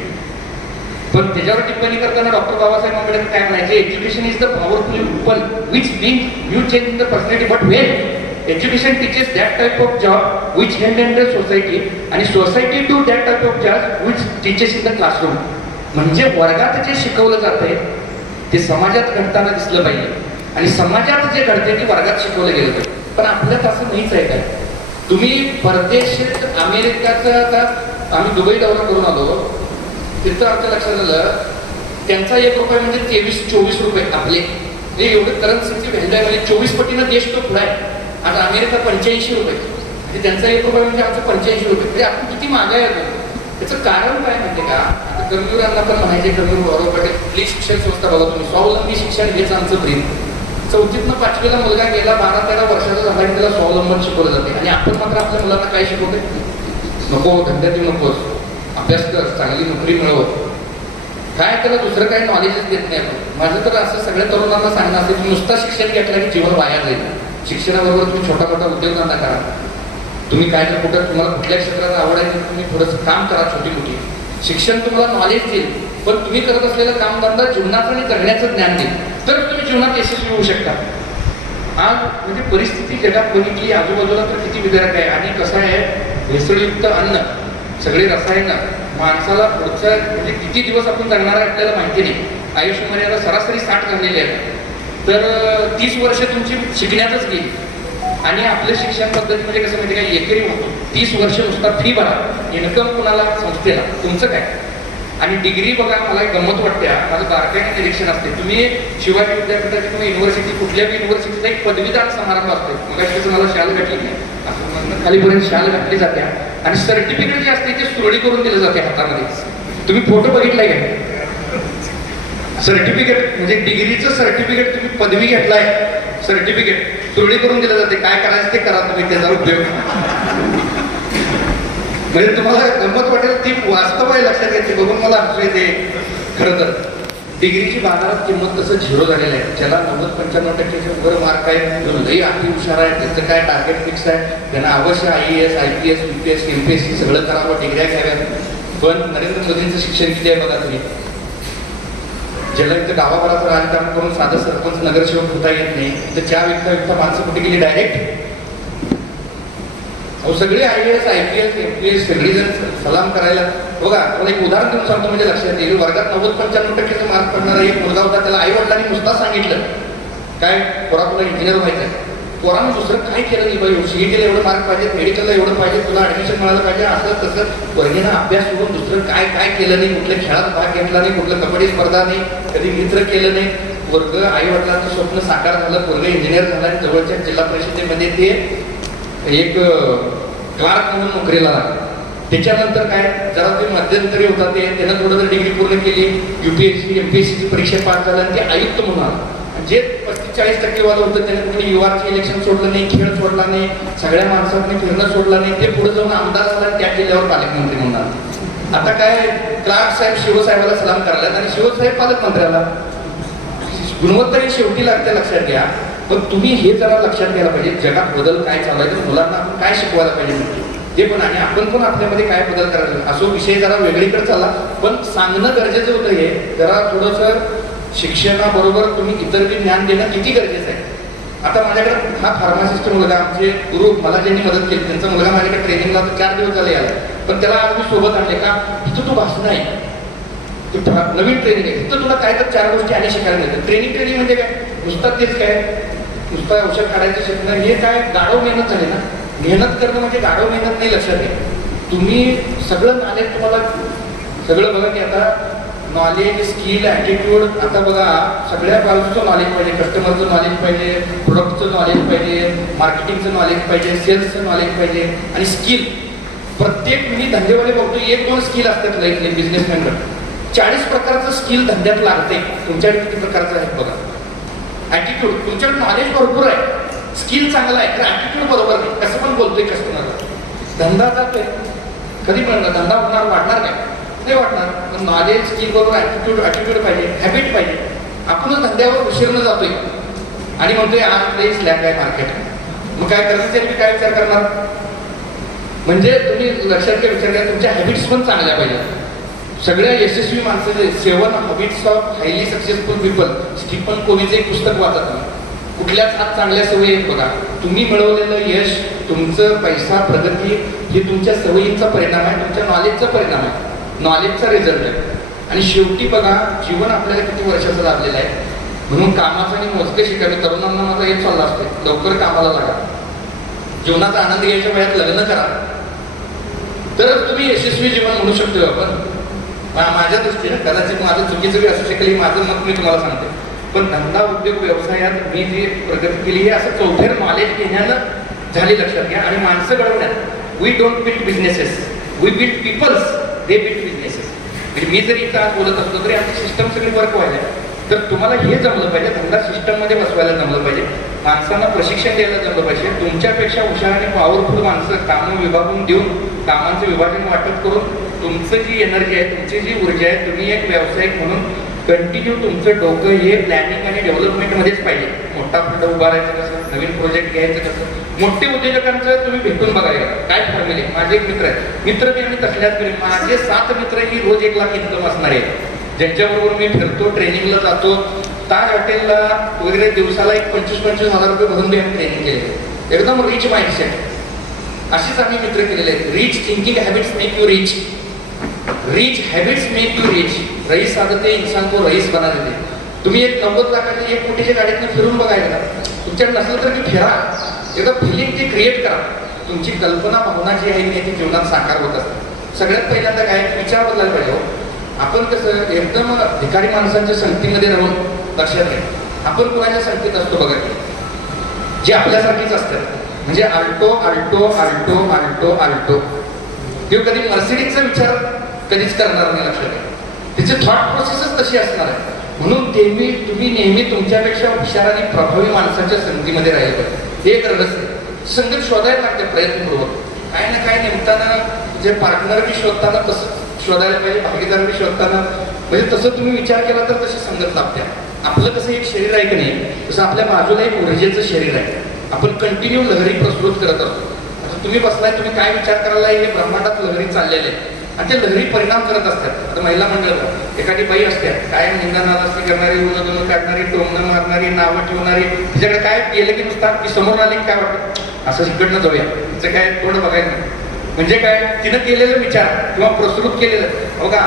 पण त्याच्यावर टिप्पणी करताना डॉक्टर बाबासाहेब आंबेडकर काय म्हणायचे, education is the powerful weapon which brings new change in the personality but Wien education teaches that type of job which engenders society and society do that type of job which teaches in the classroom. म्हणजे वर्गात जे शिकवलं जातंय ते समाजात घडताना दिसलं पाहिजे आणि समाजात जे घडते ते वर्गात शिकवलं गेलं पाहिजे. पण आपल्यात असं नाहीच आहे काय? तुम्ही परदेशात अमेरिकाचा आता आम्ही दुबई दौरा करून आलो, तिथं आमच्या लक्षात आलं त्यांचा 1 रुपया म्हणजे 23-24 रुपये. आपले हे एवढे करन्सीची व्हॅल्यू आहे म्हणजे 24 पटीनं देश तो पुढे आहे. आता अमेरिका 85 रुपये म्हणजे त्यांचा 1 रुपया म्हणजे आमचं 85 रुपये. म्हणजे आपण किती महागाई येतो. त्याचं कारण काय माहिती का? आता कर्मवीरांना पण म्हणायचे, कर्मवीर भाऊराव पटेल आपली शिक्षण संस्था बघा तुम्ही, स्वावलंबी शिक्षण हेच आमचं ब्रीद. 4थीतनं 5वीला मुलगा गेला, 12-13 वर्षाचा झाला की त्याला स्वावलंबन शिकवलं जाते आणि आपण मात्र आपल्या मुलांना काय शिकवते? नको धंद्यात येऊ नकोस, अभ्यास कर, चांगली नोकरी मिळव. काय त्याला दुसरं काही नॉलेजच देत नाही आपण. माझं तर असं सगळ्या तरुणांना सांगणं असेल की नुसता शिक्षण घेतलं की जीवन वाया जाईल. शिक्षणाबरोबर तुम्ही छोटा मोठा उद्योगधंदा करा. तुम्ही काय तर कुठं तुम्हाला कुठल्या क्षेत्रात आवड आहे तुम्ही थोडंसं काम करा छोटी मोठी. शिक्षण तुम्हाला नॉलेज देईल, पण तुम्ही करत असलेलं कामधंदा जीवनाचं आणि जगण्याचं ज्ञान देईल, तर तुम्ही जीवनात यशस्वी होऊ शकता. आज म्हणजे परिस्थिती जगात बघितली आजूबाजूला तर किती विदारक आहे. आणि कसं आहे, भेसळयुक्त अन्न, सगळे रसायनं माणसाला पुढच्या म्हणजे किती दिवस आपण जगणार आहे आपल्याला माहिती नाही. आयुष्य मर्यादा सरासरी 60 झालेली आहे, तर 30 वर्ष तुमची शिकण्यातच गेली. आणि आपलं शिक्षण पद्धती म्हणजे कसं माहिती काय, एकरी होतो 30 वर्ष नुसता फी भरा, इन्कम कुणाला संस्थेला, तुमचं काय. आणि डिग्री बघा, मला गंमत वाटते, माझं बारकाईने निरीक्षण असते. तुम्ही शिवाजी विद्यापीठाची किंवा युनिव्हर्सिटी कुठल्याही युनिव्हर्सिटीचा एक पदवीदान समारंभ असतो. मग त्याचं मला शाल घातली नाही असं म्हणणं, खालीपर्यंत शाल घातली जाते आणि सर्टिफिकेट जे असते ते सुरळी करून दिलं जाते हातामध्ये. तुम्ही फोटो बघितलाय का? सर्टिफिकेट म्हणजे डिग्रीचं सर्टिफिकेट, तुम्ही पदवी घेतलाय सर्टिफिकेट सुरळी करून दिलं जाते. काय करायचं ते करा तुम्ही, त्याचा उपयोग. म्हणजे तुम्हाला गंमत वाटेल, ती वास्तव आहे, लक्षात येते. बघून मला हसू येते. खरं तर डिग्रीची बाजारात किंमत तसं 0 झालेलं आहे. ज्याला 90-95% वर मार्क आहे, जो लई अति हुशार आहे, त्याचं काय टार्गेट फिक्स आहे, त्यांना अवश्य IAS, IPS, UPS, MPSC सगळं करावं, डिग्र्या घ्याव्यात. पण नरेंद्र मोदींचं शिक्षण किती आहे बघा तुम्ही. ज्याला इथं गावाभराचं राजकारण करून साधं सरपंच नगरसेवक होता येत नाही, तर चहा विकता माणसं कुठे गेली डायरेक्ट. अहो सगळे IAS, IPS, MPS सगळी जण सलाम करायला. बघा मला एक उदाहरण देऊन सांगतो म्हणजे लक्षात येईल. वर्गात 90-95% मार्क पडणारा एक मुलगा होता, त्याला आई वडिलांनी नुसता सांगितलं काय, पोरा तुला इंजिनियर व्हायचं आहे. पोरानं दुसरं काय केलं नाही बाई, CETला एवढं मार्क पाहिजे, मेडिकलला एवढं पाहिजे, तुला ऍडमिशन मिळालं पाहिजे, असं तसं वर्गीनं अभ्यास सोडून दुसरं काय काय केलं नाही. कुठल्या खेळात भाग घेतला नाही, कुठलं कबड्डी स्पर्धा नाही, कधी मित्र केलं नाही. वर्ग आई वडिलांचं स्वप्न साकार झालं, वर्ग इंजिनियर झाला. जवळच्या जिल्हा परिषदेमध्ये ते एक क्लार्क म्हणून नोकरीला लागले. त्याच्यानंतर काय जरा ते मध्यंतरी होता ते त्यानं थोडं जर डिग्री पूर्ण केली, UPSC MPSCची परीक्षा पास झाला आणि ते आयुक्त म्हणून आला. जे 35-40% वालं होतं त्याने कुठे युआरचं इलेक्शन सोडलं नाही, खेळ सोडला नाही, सगळ्या माणसांनी फिरणं सोडलं नाही, ते पुढे जाऊन आमदार झाला आणि त्या जिल्ह्यावर पालकमंत्री म्हणून आला. आता काय क्लार्क साहेब शिवसाहेबाला सलाम करायला आणि शिवसाहेब पालकमंत्र्याला. गुणवत्ता ही शेवटी लागते, लक्षात घ्या. पण तुम्ही हे जरा लक्षात घ्यायला पाहिजे, जगात बदल काय चालू आहे, मुलांना आपण काय शिकवायला पाहिजे म्हणजे ते पण, आणि आपण पण आपल्यामध्ये काय बदल करायला. असो विषय जरा वेगळीकडे चालला, पण सांगणं गरजेचं होतं. हे जरा थोडंसं शिक्षणाबरोबर तुम्ही इतर बी ज्ञान देणं किती गरजेचं आहे. आता माझ्याकडे हा फार्मासिस्ट मुलगा, आमचे गुरु मला ज्यांनी मदत केली त्यांचा मुलगा माझ्याकडे ट्रेनिंगला 4 दिवस झाले आला, पण त्याला आज मी सोबत आणले का, इथं तू भाषण आहे, नवीन ट्रेनिंग आहे, इथं तुला काय तर 4 गोष्टी आणि शिकायला मिळतात. ट्रेनिंग म्हणजे काय, नुसतं तेच काय, नुसतं औषध काढायचं शिकणं हे काय गाढव मेहनत झाली ना. मेहनत करणं म्हणजे गाढव मेहनत नाही, लक्षात घ्या. तुम्ही सगळं नॉलेज तुम्हाला सगळं बघा की आता नॉलेज, स्किल, ॲटिट्यूड, आता बघा सगळ्या बाजूचं नॉलेज पाहिजे. कस्टमरचं नॉलेज पाहिजे, प्रोडक्टचं नॉलेज पाहिजे, मार्केटिंगचं नॉलेज पाहिजे, सेल्सचं नॉलेज पाहिजे आणि स्किल. प्रत्येक मी धंदेवाले बघतो 1-2 स्किल असतात लाईफले. बिझनेसमॅनकडे 40 प्रकारचं स्किल धंद्यात लागते. तुमच्याकडे किती प्रकारचं आहे बघा. ॲटिट्यूड, तुमच्याकडे नॉलेज भरपूर आहे, स्किल चांगला आहे, तर ॲटिट्यूड बरोबर नाही, कसं पण बोलतोय कस्टमरला. धंदा जातोय, कधी पण धंदा होणार, वाढणार नाही वाटणार. पण नॉलेज, स्किल बरोबर ॲटिट्यूड पाहिजे, हॅबिट पाहिजे. आपणच धंद्यावर उशीरनं जातोय आणि म्हणतोय आज लई स्लॅग आहे मार्केट. मग काय करायचं, तुम्ही काय विचार करणार. म्हणजे तुम्ही लक्षात घ्या, विचार करा, तुमच्या हॅबिट्स पण चांगल्या पाहिजे. सगळ्या यशस्वी माणसाचे 7 habits of highly successful people, Stephen कोव्हीचं एक पुस्तक वाचा तुम्ही. कुठल्याच हात चांगल्या सवयी आहेत बघा. तुम्ही मिळवलेलं यश, तुमचं पैसा, प्रगती हे तुमच्या सवयींचा परिणाम आहे, तुमच्या नॉलेजचा परिणाम आहे, नॉलेजचा रिझल्ट आहे. आणि शेवटी बघा, जीवन आपल्याला किती वर्षाचं लाभलेलं आहे. म्हणून कामाचं आणि मोजके शिकावे. तरुणांना माझा एक सल्ला असतो, लवकर कामाला लागा. जीवनाचा आनंद घ्यायच्या वयात लग्न करा, तरच तुम्ही यशस्वी जीवन म्हणू शकतो. आपण माझ्या दृष्टीने, कदाचित माझं चुकीचं बी असू शकेल, माझं मत मी तुम्हाला सांगते, पण धंदा, उद्योग, व्यवसायात मी जी प्रगती केली हे असं चौफेर नॉलेज घेण्यानं झाली, लक्षात घ्या. आणि माणसं घडवण्यात, we don't build businesses, we build peoples, they build businesses. म्हणजे मी जरी इथं आज बोलत असतो तरी आमची सिस्टम सगळी वर्क व्हायला. तर तुम्हाला हे जमलं पाहिजे, धंदा सिस्टममध्ये बसवायला जमलं पाहिजे, माणसांना प्रशिक्षण द्यायला जमलं पाहिजे. तुमच्यापेक्षा हुशार आणि पॉवरफुल माणसं कामं विभागून देऊन, कामांचं विभाजन वाटप करून, तुमचं जी एनर्जी आहे, तुमची जी ऊर्जा आहे, तुम्ही एक व्यावसायिक म्हणून कंटिन्यू तुमचं डोकं हे प्लॅनिंग आणि डेव्हलपमेंटमध्येच पाहिजे. मोठा फंड उभारायचं कसं, नवीन प्रोजेक्ट घ्यायचं कसं. मोठे उद्योजकांचं तुम्ही भेटून बघायला काय फॉर्म्युले. माझे एक मित्र आहेत, मित्र मी आणि तसल्याच करेन. माझे 7 मित्र ही रोज 1 लाख इन्कम असणारे आहेत, ज्यांच्याबरोबर मी फिरतो, ट्रेनिंगला जातो. ताज हॉटेलला वगैरे दिवसाला एक 25-25 हजार रुपये भरून मी ट्रेनिंग केले. एकदम रिच माइंडसेट. अशीच आम्ही मित्र केलेले आहेत. Rich thinking habits make you rich, rich habits make you rich. रईस आदते इंसान को रईस बना देते. तुम्ही एक 90 लाखाची 1 कोटीच्या गाडीतनं फिरून बघायला, तुमच्याकडे नसेल तर ती फिरा, एकदा फिलिंग ती क्रिएट करा. तुमची कल्पना, भावना जी आहे ती जीवनात साकार होत असते. सगळ्यात पहिल्यांदा काय विचार बदलायला पाहिजे. आपण कसं एकदम भिकारी माणसांच्या संगतीमध्ये राहून, लक्षात घ्या, आपण कोणाच्या संगतीत असतो बघा, जे आपल्यासारखीच असतात. म्हणजे Alto Alto Alto Alto Alto, किंवा कधी मर्सिडीजचा विचार कधीच करणार नाही, लक्षात घ्या. त्याची थॉट प्रोसेसच तशी असणार आहे. म्हणून तुम्ही नेहमी तुमच्यापेक्षा हुशार आणि प्रभावी माणसाच्या संगतीमध्ये राहिले पाहिजे. हे एक रहस्य. संगत शोधायला लागते प्रयत्नपूर्वक. काय ना काय निमित्तानं जे पार्टनर बी शोधताना तसं शोधायला पाहिजे, भागीदार बी शोधताना. म्हणजे तसं तुम्ही विचार केला तर तशी संगत लागते. आपलं कसं एक शरीर आहे की नाही, तसं आपल्या बाजूला एक ऊर्जेचं शरीर आहे. आपण कंटिन्यू लहरी प्रसृत करत असतो. आता तुम्ही बसलाय, तुम्ही काय विचार करायला, हे ब्रह्मांडात लहरी चाललेले आहे आणि ते लहरी परिणाम करत असतात. आता महिला मंडळ, एखादी बाई असते, काय निंदनालास्ती करणारी, उलगडून काढणारी, टोमणं मारणारी, नावं ठेवणारी. तिच्याकडे काय गेलं की नुसता ती समोर आली काय वाटतं, असं इकडनं जाऊया, तिचं काय थोडं बघायचं नाही. म्हणजे काय, तिनं केलेलं विचार किंवा प्रसृत केलेलं. बघा,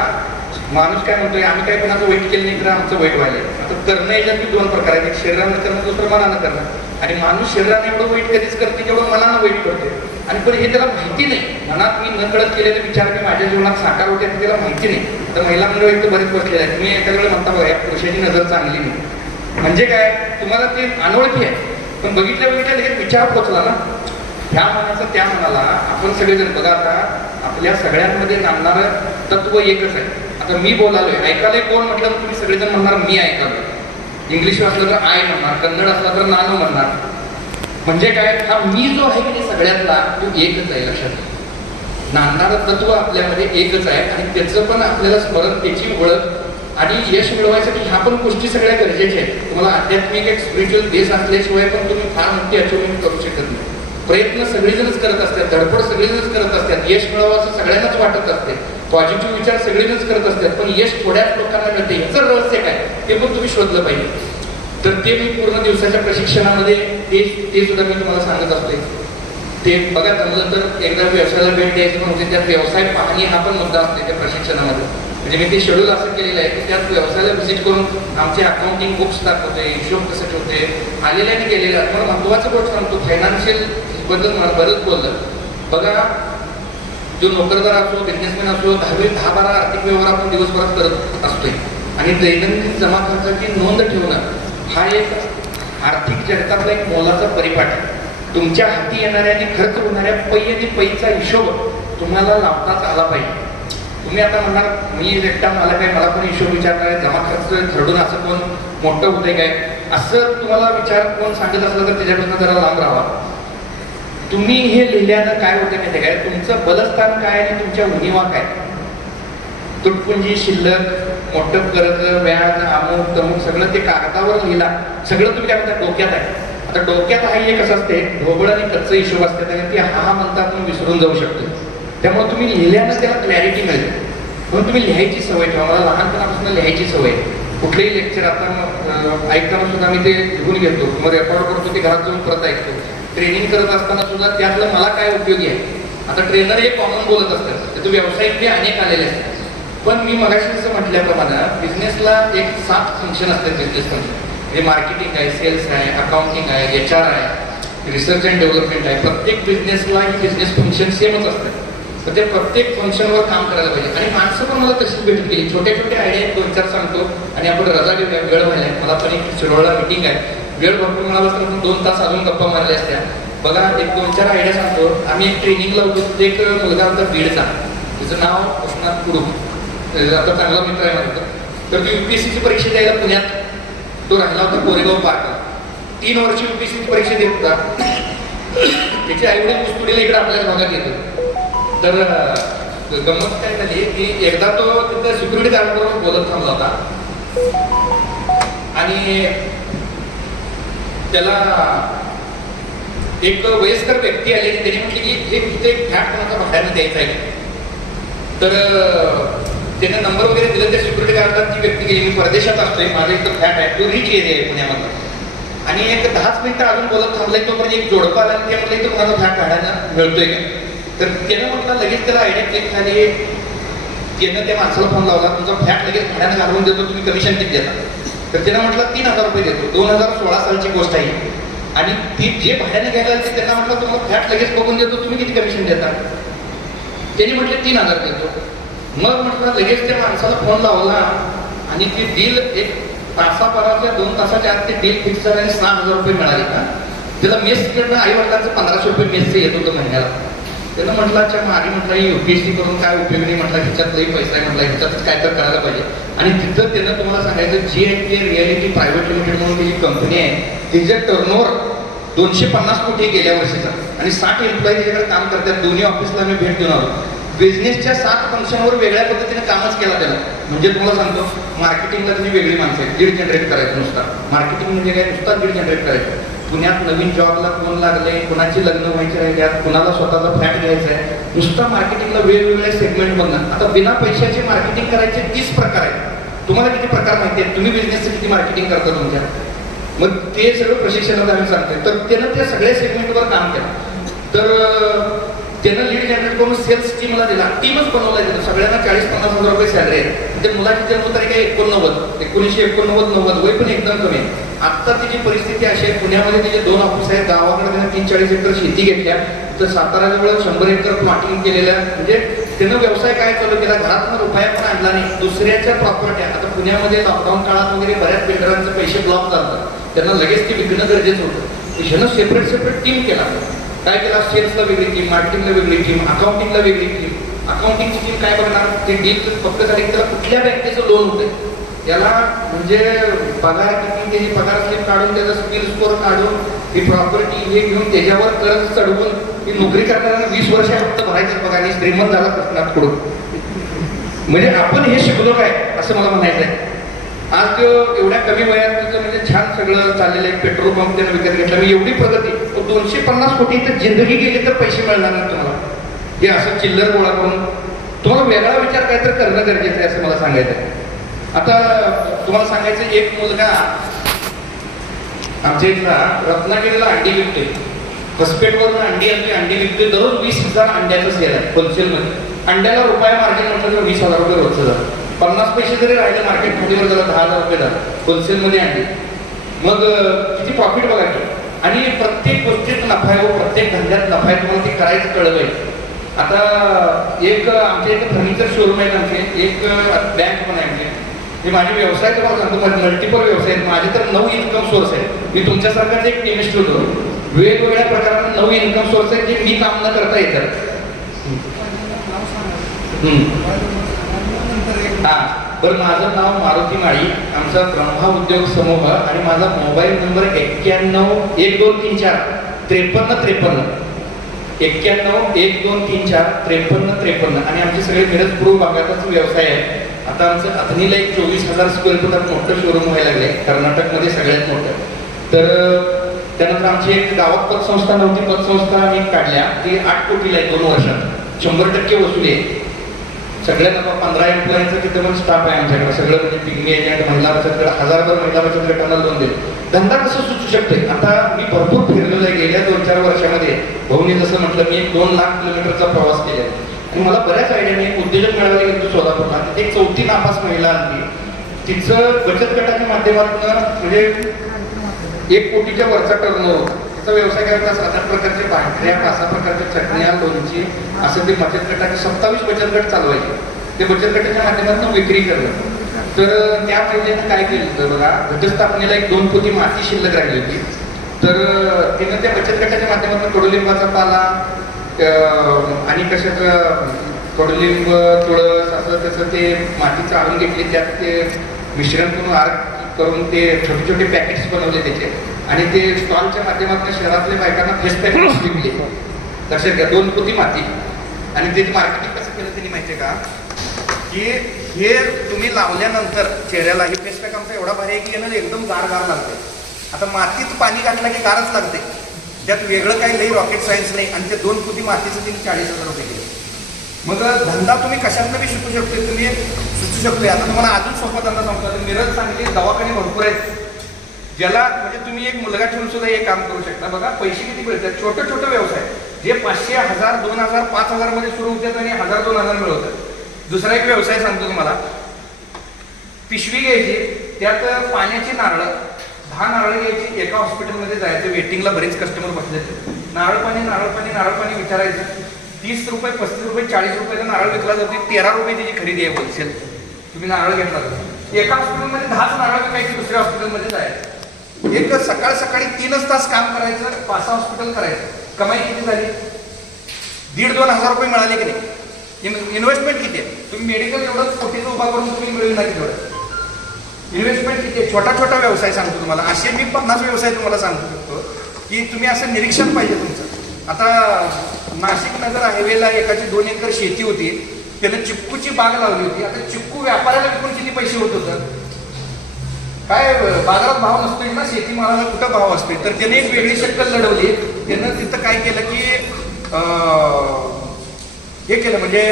माणूस काय म्हणतोय, आम्ही काय कोणाचं वाईट केलं नाही तर आमचं वाईट व्हायला. आता करणं याच्यात 2 प्रकार आहेत, एक शरीरानं करणं, दुसरं मनानं करणं. आणि माणूस शरीराने एवढं वाईट कधीच करते जेवढं मनानं वाईट करते. आणि पण हे त्याला माहिती नाही, मनात मी न कळत केलेले विचार मी माझ्या जीवनात साकार होते आणि त्याला माहिती नाही. तर महिला मंडळ इथं बरेच बसलेले आहेत. मी एका वेळेला म्हणता बघा, या पुरुषाची नजर चांगली नाही. म्हणजे काय, तुम्हाला ते अनोळखी आहे, पण बघितल्या लगेच विचार पोचला ना. ह्या मनाचं त्या मनाला आपण सगळेजण बघा, आता आपल्या सगळ्यांमध्ये नांदणारं तत्व एकच आहे. आता मी बोलालोय, ऐकायला कोण म्हटलं तर तुम्ही सगळेजण म्हणणार मी ऐकालोय. इंग्लिश असलं तर आय म्हणणार, कन्नड असला तर नानो म्हणणार. म्हणजे काय, हा मी जो आहे की सगळ्यातला तो एकच आहे. लक्षात नांदणारं तत्व आपल्यामध्ये एकच आहे आणि त्याचं पण आपल्याला स्मरण, त्याची ओळख आणि यश मिळवायसाठी ह्या पण गोष्टी सगळ्या गरजेच्या आहेत. तुम्हाला आध्यात्मिक एक स्पिरिच्युअल बेस असल्याशिवाय पण तुम्ही फार मोठी अचिव्हमेंट करू शकत नाही. प्रयत्न सगळेजणच करत असतात, धडपड सगळेजणच करत असतात, यश मिळवायचं सगळ्यांनाच वाटत असते, पॉझिटिव्ह विचार सगळेजणच करत असतात, पण यश थोड्याच लोकांना मिळते. ह्याचं रहस्य काय ते पण तुम्ही शोधलं पाहिजे. तर ते मी पूर्ण दिवसाच्या प्रशिक्षणामध्ये ते सुद्धा मी तुम्हाला सांगत असते. ते बघा, जमलं तर एकदा व्यवसायाला भेट द्यायची म्हणजे त्यात व्यवसाय पाहणी हा पण मुद्दा असते त्या प्रशिक्षणामध्ये. म्हणजे मी ते शेड्यूल असं केलेलं आहे की त्यात व्यवसायाला व्हिजिट करून आमचे अकाउंटिंग बुक्स दाखवते, हिशोब कसे ठेवते, आलेल्याने गेलेल्या. मला महत्वाचं गोष्ट सांगतो, फायनान्शियल बद्दल मला बरंच बोललं. बघा, जो नोकरदार असो, बिझनेसमॅन असो, 10-12 आर्थिक व्यवहार आपण दिवसभरात करत असतोय आणि दैनंदिन जमा खर्चाची नोंद ठेवणं हा एक आर्थिक जगतातला एक मोलाचा परिपाठ आहे. तुमच्या हाती येणाऱ्या आणि खर्च होणाऱ्या पै आणि पैचा हिशोब तुम्हाला लावताच आला पाहिजे. तुम्ही आता म्हणणार मी एकटा, मला काय, मला पण हिशोब विचारणार आहे, जमा खर्च ठरवून असं कोण मोठं होतंय काय, असं तुम्हाला विचार कोण सांगत असलं तर त्याच्यापासून जरा लांब राहावा. तुम्ही हे लिहिल्यानं काय होतं माहिती काय, तुमचं बलस्थान काय आणि तुमच्या उणिवा काय, तुटपुंजी, शिल्लक, मोठं कर्ज, व्याज, अमुक तमुक सगळं ते कागदावर लिहिला. सगळं तुम्ही काय म्हणता डोक्यात आहे. आता डोक्यात हा एक असं असते, ढोबळ आणि कच्चा हिशोब असते, की हा म्हणता आपण विसरून जाऊ शकतो. त्यामुळे तुम्ही लिहिल्यानं त्याला क्लॅरिटी मिळते. म्हणून तुम्ही लिहायची सवय ठेवा. मला लहानपणापासून लिहायची सवय. कुठलेही लेक्चर आता ऐकताना सुद्धा मी ते लिहून घेतो, मग रेकॉर्ड करतो, ते घरात जाऊन परत ऐकतो. ट्रेनिंग करत असताना सुद्धा त्यातलं मला काय उपयोगी आहे. आता ट्रेनर हे कॉमन बोलत असतात, तर व्यावसायिक ते अनेक आलेले असतात. पण मी मगाशी असं म्हटल्याप्रमाणे बिझनेसला एक 7 फंक्शन असतात. बिझनेस फंक्शन हे मार्केटिंग आहे, सेल्स आहे, अकाउंटिंग आहे, HR आहे, रिसर्च अँड डेव्हलपमेंट आहे. प्रत्येक बिझनेसला ही बिझनेस फंक्शन सेमच असतात. तर ते प्रत्येक फंक्शनवर काम करायला पाहिजे. आणि माणसं पण मला तशीच भेट केली. छोटे छोटे आयडिया 2-4 सांगतो आणि आपण रजा घेऊया. वेळ व्हायला मला पण एक शिरोळला मिटिंग आहे, वेळ भरपूर मिळाला असता तर 2 तास अजून गप्पा मारल्या असत्या. बघा, एक 2-4 आयडिया सांगतो. आम्ही एक ट्रेनिंगला होतो, एक मुलगा होता बीडचा, त्याचं नाव कृष्णात कुडू, आता चांगला मित्र आहे माझा. तर ती UPSCची परीक्षा द्यायला पुण्यात तो राहिला होता कोरेगाव पार्कला. 3 वर्ष UPSCची परीक्षा देत होता. त्याची आईवडील कुस्तुडीला इकडे आपल्याच भागात येतो. तर गंमत काय झाली की एकदा तो तिथं सिक्युरिटी गार्डबरोबर बोलत थांबला होता आणि त्याला एक वयस्कर व्यक्ती आली आणि त्यांनी म्हटली की हे तिथे एक फ्लॅट कोणाचा भाड्याने द्यायचा आहे. तर त्याने नंबर वगैरे दिला. त्या सिक्युरिटी गार्डात ती व्यक्ती गेली, मी परदेशात असतोय, माझं एक फ्लॅट आहे, तो रिच एरिया आहे पुण्यामध्ये. आणि एक 10 मिनिटं अजून बोलत थांबलाय. तोपर्यंत एक जोडपं आला आणि ते म्हटलं की कोणाचा फ्लॅट भाड्यानं मिळतोय का. तर त्यानं म्हटलं, लगेच त्याला आयडिया क्लिक झाली. त्यानं त्या माणसाला फोन लावला, तुमचा फ्लॅट लगेच भाड्यानं घालवून देतो, तुम्ही कमिशन किती देता. तर त्यानं म्हटलं 3000 रुपये देतो. 2016 सालची गोष्ट आहे. आणि ती जे भाड्याने घ्यायला ते त्यांना म्हटलं तुम्हाला फ्लॅट लगेच बघून देतो, तुम्ही किती कमिशन देता. त्यांनी म्हटले 3000 देतो. मग म्हटलं लगेच त्या माणसाला फोन लावला आणि ती डील एक तासाभराच्या 2 तासाच्या आत ते डील फिक्स झालं आणि 6000 रुपये मिळाले. का त्याला मेस कडनं आई वडिलांचं 1500 रुपये मेसचे येत होतं महिन्याला. त्यानं म्हटलं अच्छा मारी म्हटलं UPSC करून काय उपयोग नाही म्हटलं, ह्याच्यातलाही पैसा आहे म्हटलं, ह्याच्यातच काय तर करायला पाहिजे. आणि तिथं त्यानं तुम्हाला सांगायचं GNK रियालिटी प्रायव्हेट लिमिटेड म्हणून त्याची कंपनी आहे, तिचं टर्नओव्हर 250 कोटी गेल्या वर्षीचा आणि 60 एम्प्लॉई त्याच्याकडे काम करतात. दोन्ही ऑफिसला मी भेट देऊन आलो. बिझनेसच्या 7 फंक्शनवर वेगळ्या पद्धतीने कामच केला त्याला. म्हणजे तुम्हाला सांगतो, मार्केटिंगला त्याची वेगळी माणसं आहेत, लीड जनरेट करायचं नुसता. मार्केटिंग म्हणजे काय, नुसता लीड जनरेट करायचं. पुण्यात नवीन जॉबला कोण लागले, कोणाची लग्न व्हायची राहिल्यात, कुणाला स्वतःचा फ्लॅट घ्यायचा आहे, नुसता मार्केटिंगला वेगवेगळे सेगमेंट बघणं. आता बिना पैशाचे मार्केटिंग करायचे 30 प्रकार आहेत. तुम्हाला किती प्रकार माहिती आहेत, तुम्ही बिझनेसचं किती मार्केटिंग करता तुमच्या, मग ते सगळं प्रशिक्षणात आम्ही सांगतोय. तर त्यानं त्या सगळ्या सेगमेंटवर काम केलं. तर त्यानं लीड जनरेट करून सेल्स टीमला दिला, टीमच बनवला दिला. सगळ्यांना 40-50 हजार रुपये सॅलरी आहे. ते मुलाची जन्मतारीख आहे 1989, वय पण एकदम कमी आहे. आता तिची परिस्थिती अशी आहे, पुण्यामध्ये तिचे 2 ऑफिस आहेत, गावाकडे त्यानं 30-40 एकर शेती घेतल्या, तर साताराजवळ 100 एकर प्लॉटिंग केलेल्या. म्हणजे त्यानं व्यवसाय काय चालू केला, घरातून रुपया पण आणला नाही, दुसऱ्याच्या प्रॉपर्ट्या. आता पुण्यामध्ये लॉकडाऊन काळात वगैरे बऱ्याच बिल्डरांचे पैसे ब्लॉक झाले, त्यांना लगेच ते विकणं गरजेचं होतं. ह्यानं सेपरेट टीम केला काय केला, सेल्सला वेगळी टीम, मार्केटिंगला वेगळी टीम, अकाउंटिंगला वेगळी टीम. अकाउंटिंगची टीम काय बघणार, ते डील फक्त झाली त्याला कुठल्या बँकेचं लोन होतं याला, म्हणजे पगार किती, त्याची पगार स्लिप काढून, त्याचा सिबिल स्कोअर काढून, ही प्रॉपर्टी हे घेऊन त्याच्यावर कर्ज चढवून, ही नोकरी करताना 20 वर्ष फक्त भरायचं बघा आणि श्रीमंत झाला कृष्णात कडून. म्हणजे आपण हे शिकलो काय असं मला म्हणायचं आहे. आज एवढ्या कमी वयात तुझं म्हणजे छान सगळं चाललेलं आहे. पेट्रोल पंप त्यानं विकत घेतला, मी एवढी प्रगती, 250 कोटी तर जिंदगी गेली तर पैसे मिळणार नाही तुम्हाला. हे असं चिल्लर गोळा करून तुम्हाला वेगळा विचार काहीतरी करणं गरजेचं आहे असं मला सांगायचं आहे. आता तुम्हाला सांगायचं, एक मुलगा आमच्या इथला रत्नागिरीला अंडी विकतोय, हॉस्पिटलवरून अंडी विकतोय, दररोज 20,000 अंड्याचं सेल आहे होलसेलमध्ये. अंड्याला रुपया मार्जिन म्हटलं तर 20,000 रुपये रोजचं झालं. 50 पैसे जरी राहिले मार्केट मध्ये झालं 10,000 रुपये झालं होलसेलमध्ये अंडी. मग किती प्रॉफिट बघा की. आणि प्रत्येक गोष्टीत नफा आहे, प्रत्येक धंद्यात नफा आहे, तुम्हाला ते करायचं कळलं पाहिजे. आता एक आमच्या इथे फर्निचर शोरूम आहे आमचे, एक बँक पण आहे आमचे. हे माझे व्यवसाय तुम्हाला सांगतो, माझे मल्टिपल व्यवसाय आहेत. माझे तर 9 इन्कम सोर्स आहेत. मी तुमच्यासारखाच एक केमिस्ट होतो, वेगवेगळ्या प्रकाराने 9 इन्कम सोर्स आहेत जे मी काम न करता येतात. हा, बरं, माझं नाव मारुती माळी, आमचा ब्रह्मा उद्योग समूह, आणि माझा मोबाईल नंबर 911234 5353 911234 आणि आमचे सगळे मिरज पूर्व भागातच व्यवसाय आहे. आता आमचं अथनीला एक 24,000 स्क्वेअर फुटात मोठं शोरूम व्हायला लागले, कर्नाटकमध्ये सगळ्यात मोठं. तर त्यानंतर आमची एक गावात पतसंस्था नव्हती, पतसंस्था आम्ही काढल्या, ती 8 कोटीला आहे 2 वर्षात, 100% वसुली आहे. सगळ्यांना 15 एम्प्लॉईंचा तिथं पण स्टाफ आहे आमच्याकडे, सगळं म्हणजे पिग्मी एजंट, महिला बचत गट, 1000 महिला बचत गटांना लोन देईल. धंदा कसं सुचू शकते. आता मी भरपूर फिरलेलो आहे गेल्या 2-4 वर्षामध्ये. भाऊनी जसं म्हटलं, मी 2 लाख किलोमीटरचा प्रवास केला आणि मला बऱ्याच आयडिया नाही. उद्योजक मिळाला गेलो सोलापूरला, तिथे एक 4थी नापास महिला आली, तिचं बचत गटाच्या माध्यमातून म्हणजे 1 कोटीच्या वरचा टर्नओव्हर होता. त्याचा व्यवसाय करायचा 7-8 प्रकारचे भाकऱ्या, 5-6 प्रकारच्या चटण्या, लोणची, असं ते बचत गटाचे 27 बचत गट चालवायचे. ते बचत गटाच्या माध्यमातून विक्री करणं. तर त्या महिलेनं काय केलं होतं बघा, घटस्थापनेला एक 2 पोती माती शिल्लक राहिली होती. तर तिनं त्या बचत गटाच्या माध्यमातून कडुलिंबाचा पाला आणि कशाचं कडुलिंब, तुळस, असं तसं ते माती चाळून घेतली, त्यात ते मिश्रण करून आर्क करून ते छोटे छोटे पॅकेट्स बनवले त्याचे, आणि ते स्टॉलच्या माध्यमातून शहरातल्या बायकांना फेस पॅकेट्स विकले. लक्षात घ्या, 2 पोती माती. आणि त्याची मार्केटिंग कसं केलं त्यांनी माहिती आहे का, की हे तुम्ही लावल्यानंतर चेहऱ्याला, हे फेस पॅक आमचा एवढा भारी आहे की यानं एकदम गार गार लागते. आता मातीत पाणी घातलं की गारच लागते, त्यात वेगळं काही लई रॉकेट सायन्स नाही. आणि ते 2 पोती मातीचं तिने 40,000 रुपये दिले. मग धंदा तुम्ही कशातनं बी शिकू शकतो, तुम्ही सुचू शकतोय. आता तुम्हाला अजून सोपा धंदा सांगतो. मिरज सांगली दवाखाने भरपूर आहेत, ज्याला म्हणजे तुम्ही एक मुलगा ठेवून सुद्धा हे काम करू शकता. बघा पैसे किती मिळतात. छोटे छोटे व्यवसाय जे 500, 1000, 2000, 5000 मध्ये सुरू होतात आणि 1000-2000 मिळवतात. दुसरा एक व्यवसाय सांगतो तुम्हाला. पिशवी घ्यायची, त्यात पाण्याची नारळ, 10 नारळ घ्यायची, एका हॉस्पिटलमध्ये जायचं, वेटिंगला बरेच कस्टमर बसले, नारळ पाणी विचारायचं. 30 रुपये, 35 रुपये, 40 रुपयाचा नारळ विकला जातो. 13 रुपये त्याची खरेदी आहे होलसेल. तुम्ही नारळ घेतला तर एका हॉस्पिटलमध्ये 10 नारळ विकायची, दुसऱ्या हॉस्पिटलमध्ये जायचं. एक सकाळी 3च तास काम करायचं, 5-6 हॉस्पिटल करायचं. कमाई किती झाली? 1,500-2 हजार रुपये मिळाले की नाही. इन्व्हेस्टमेंट किती आहे? तुम्ही मेडिकल एवढंच कोटीचं उभा करून तुम्ही मिळेल ना की तेवढं इन्व्हेस्टमेंट किती आहे? छोटा छोटा व्यवसाय सांगतो तुम्हाला. असे मी 50 व्यवसाय तुम्हाला सांगू शकतो की तुम्ही असं निरीक्षण पाहिजे तुमचं. आता नाशिक नगर हायवेला एकाची 2 एकर शेती होती, त्यानं चिक्कूची बाग लावली होती. आता चिक्कू व्यापाऱ्याला विकून किती पैसे होत होतं? काय बाजारात भाव नसतोय ना, शेतीमालाला कुठं भाव असतोय. तर त्याने एक वेगळी शक्कल लढवली. त्यानं तिथं काय केलं की हे केलं, म्हणजे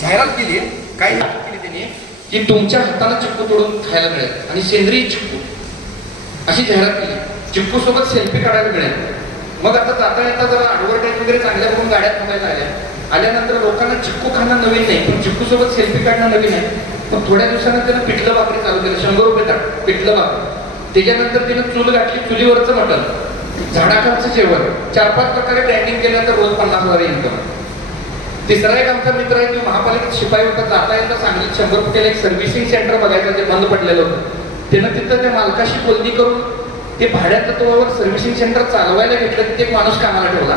जाहिरात केली. काय केली त्यांनी की तुमच्या हाताला चिक्कू तोडून खायला मिळेल आणि सेंद्रिय चिक्कू, अशी जाहिरात केली. चिक्कू सोबत सेल्फी काढायला मिळेल. मग आता जाता येता जरा ॲडव्हर्टाईज वगैरे चांगल्या करून गाड्या थांबायला आल्यानंतर लोकांना चिक्कू खाणं नवीन नाही, पण चिक्कू सोबत सेल्फी काढणं नवीन आहे. पण थोड्या दिवसानं त्यानं पिठलं भाकरी चालू केलं, 100 रुपये ताट पिठलं भाकरी. त्याच्यानंतर तिनं चूल गाठली, चुलीवरचं मटण, झाडाखालचं जेवण, 4-5 प्रकारे ब्रँडिंग केल्यानंतर रोज 50,000 इन्कम. तिसरा एक आमचा मित्र आहे, की महापालिकेत शिपाई होता. जाता येता सांगलीत 100 फुटेला एक सर्व्हिसिंग सेंटर बघायचं, जे बंद पडलेलं होतं. त्यानं तिथं त्या मालकाशी बोलणी करून ते भाड्याचं तोवर सर्व्हिसिंग सेंटर चालवायला घेतलं की ते माणूस कामाला ठेवला.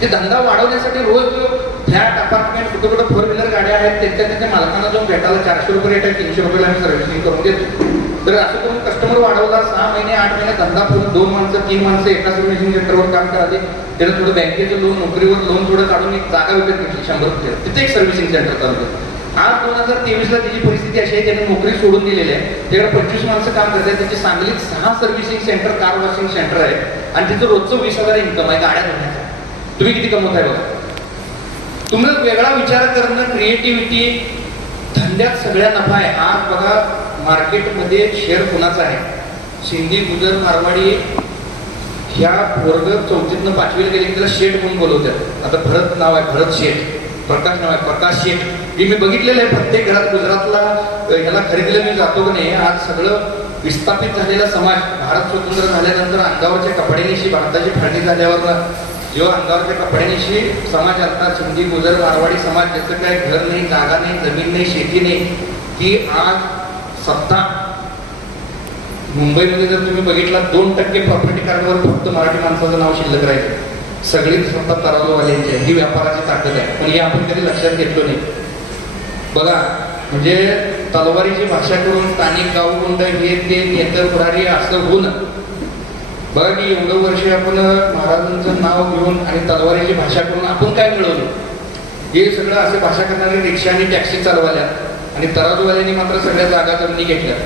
ते धंदा वाढवण्यासाठी रोज फ्लॅट अपार्टमेंट कुठं कुठं फोर व्हीलर गाड्या आहेत त्यांच्या मालकांना जाऊन भेटायला 400 रुपये रेट आहे, 300 रुपयाला आम्ही सर्व्हिसिंग करून देतो. तर असं करून कस्टमर वाढवला. 6 महिने 8 महिने धंदा करून 2 माणसं 3 माणसं एका सर्व्हिसिंग सेंटरवर काम करायचे. त्यानं थोडं बँकेचं लोन, नोकरीवर लोन थोडं काढून एक जागा विकत घेतली 100 रुपये, तिथे एक सर्व्हिसिंग सेंटर चालू केलं. आज 2023ला त्याची परिस्थिती अशी आहे, त्याने नोकरी सोडून दिलेली आहे. त्याकडे 25 माणसं काम करतात. त्याची सांगलीत 6 servicing centre, car washing centre आहे आणि तिचं रोजचं 20,000 इन्कम आहे गाड्या धुण्याचं. तुम्ही किती कमवताय बघा. तुम्हाला वेगळा विचार करणं, क्रिएटिव्हिटी, धंद्यात सगळ्या नफा आहे. आज बघा मार्केटमध्ये शेअर कुणाचा आहे? सिंधी, गुजर, मारवाडी ह्या वर्ग 4थीतनं 5वीला गेले की त्याला शेठ म्हणून बोलवतात. आता भरत नाव आहे, भरत शेठ. प्रकाश नाव आहे, प्रकाश शेठ. हे मी बघितलेलं आहे प्रत्येक घरात. गुजरातला ह्याला खरेदीला मी जातो की नाही, आज सगळं विस्थापित झालेला समाज भारत स्वतंत्र झाल्यानंतर अंगावरच्या कपड्यांशी, भारताची फाळणी झाल्यावर जेव्हा अंगावरच्या कपड्यांशी समाज आता सिंधी, गुजर, मारवाडी समाज, ज्याचं काय घर नाही, जागा नाही, जमीन नाही, शेती नाही, ती आज सत्ता. मुंबईमध्ये जर तुम्ही बघितला 2% प्रॉपर्टी कार्डवर फक्त मराठी माणसाचं नाव शिल्लक राहिलं. सगळी सत्ता तराजूवाल्यांची आहे. ही व्यापाराची ताकद आहे, पण हे आपण कधी लक्षात घेतलो नाही. बघा म्हणजे तलवारीची भाषा करून स्थानिक गावगुंड हे ते नेतर पुढारी असं होऊन बघा की एवढं वर्ष आपण महाराजांचं नाव घेऊन आणि तलवारीची भाषा करून आपण काय मिळवलं? हे सगळं असे भाषा करणारे रिक्षा आणि टॅक्सी चालवाल्या आणि तराजूवाल्यांनी मात्र सगळ्या जागा जमिनी घेतल्या.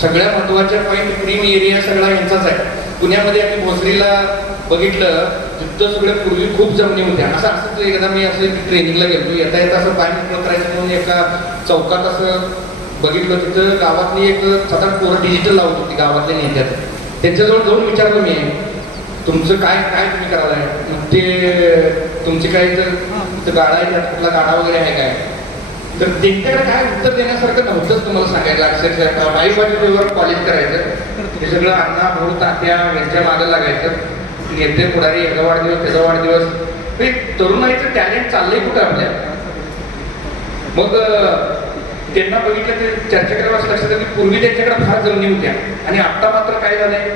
सगळ्या महत्वाच्या पॉईंट प्रीम एरिया सगळा यांचाच आहे. पुण्यामध्ये आम्ही भोसरीला बघितलं, तिथं सगळे पूर्वी खूप जमिनी होत्या. असंच एकदा मी असं ट्रेनिंगला गेलो, येता येता असं पाय मोकळं करायचं म्हणून एका चौकात असं बघितलं. तिथं गावातली एक 7-8 पोरं डिजिटल लावत होती गावातल्या नेत्यात. त्यांच्याजवळ जाऊन विचारलं मी, तुमचं काय काय तुम्ही करायलाय? मग ते तुमची काय तर गाडा आहे, त्यात कुठला गाडा वगैरे आहे काय? तर त्यांच्याकडे काय उत्तर देण्यासारखं नव्हतंच. तुम्हाला सांगायचं अक्षरशः वाईबाजूवर कॉलेज करायचं, हे सगळं अण्णा भाऊ तात्या यांच्या मागे लागायचं. नेते पुढारी, याचा वाढदिवस त्याचा वाढदिवस. तरुणाईचं टॅलेंट चाललंय कुठं आपल्या? मग त्यांना बघितलं की चर्चा करायला असं लक्षात की पूर्वी त्यांच्याकडे फार जमिनी होत्या आणि आता मात्र काय झालंय,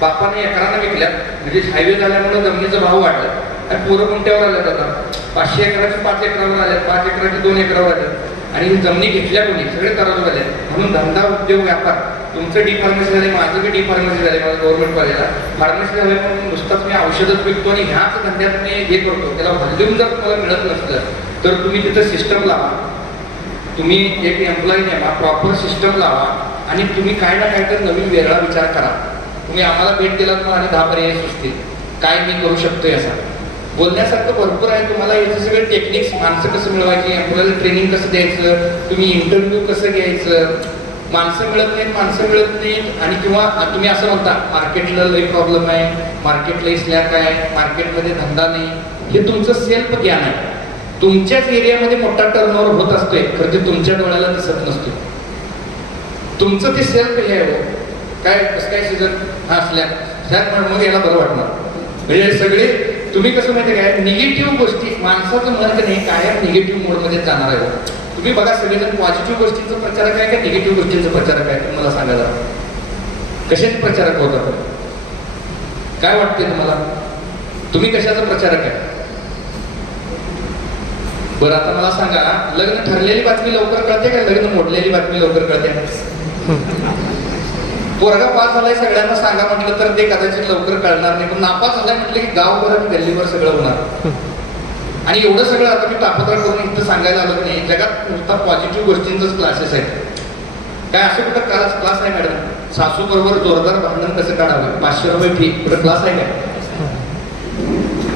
बापाने एकरानं विकल्या. म्हणजे हायवे झाल्यामुळे जमिनीचा भाव वाढला आणि पोरं कोणत्यावर आल्यात आता 500 एकराची 5 एकरावर आल्यात, 5 एकराची 2 एकरावर आल्यात आणि जमिनी घेतल्या कोणी? सगळे तराजू झाले. म्हणून धंदा, उद्योग, व्यापार. तुमचं डी फार्मसी झाले, माझं बी डी फार्मसी झाले, माझं गव्हर्नमेंट कॉलेजला फार्मसी झाले म्हणून नुसताच मी औषधच विकतो आणि ह्याच धंद्यात मी हे करतो. त्याला व्हॉल्यूम जर तुम्हाला मिळत नसलं तर तुम्ही तिथं सिस्टम लावा, तुम्ही एक एम्प्लॉई नेमा, प्रॉपर सिस्टम लावा आणि तुम्ही काय ना काय तर नवीन वेगळा विचार करा. तुम्ही आम्हाला भेट दिलात मग आणि 10 पर्याय सुचतील काय मी करू शकतोय. असा बोलण्यासारखं भरपूर आहे. तुम्हाला याचे सगळे टेक्निक्स, माणसं कसं मिळवायची, एम्प्लॉईला ट्रेनिंग कसं द्यायचं, तुम्ही इंटरव्ह्यू कसं घ्यायचं. माणसं मिळत नाहीत आणि किंवा तुम्ही असं म्हणता मार्केटला लई प्रॉब्लेम आहे, मार्केटला स्लॅक आहे, मार्केटमध्ये धंदा नाही. हे तुमचं सेल्फ ज्ञान आहे. तुमच्याच एरियामध्ये मोठा टर्नओव्हर होत असतोय, खरं ते तुमच्या डोळ्याला दिसत नसतो. तुमचं ते सेल्फ हे आहे. काय कसं काय सीझन हा स्लॅक मग याला बरं वाटणार. म्हणजे सगळे तुम्ही कसं माहिती काय, निगेटिव्ह गोष्टी, माणसाचं मन नाही कायम निगेटिव्ह मोडमध्ये जाणार आहे. तुम्ही बघा सगळेजण पॉझिटिव्ह गोष्टींचा प्रचारक आहे का निगेटिव्ह गोष्टींचा प्रचारक आहे? तुम्हाला सांगायला कशाचे प्रचारक होता? काय वाटते तुम्हाला? तुम्ही कशाचा प्रचारक आहे? बरं आता मला सांगा, लग्न ठरलेली बातमी लवकर कळते का लग्न मोडलेली बातमी लवकर कळते? पोरगा पास झालाय सगळ्यांना सांगा म्हटलं तर ते कदाचित लवकर कळणार नाही, पण नापास झालाय म्हटलं की गावभर आणि गल्लीवर सगळं होणार. आणि एवढं सगळं आता मी तापत्र करून इथं सांगायला आलो नाही. जगात नुसता पॉझिटिव्ह गोष्टींचंच क्लासेस आहेत. काय असं कुठं क्लास आहे मॅडम? सासू बरोबर जोरदार भांडण कसं काढावं, 500 रुपये फी, कुठं क्लास आहे काय?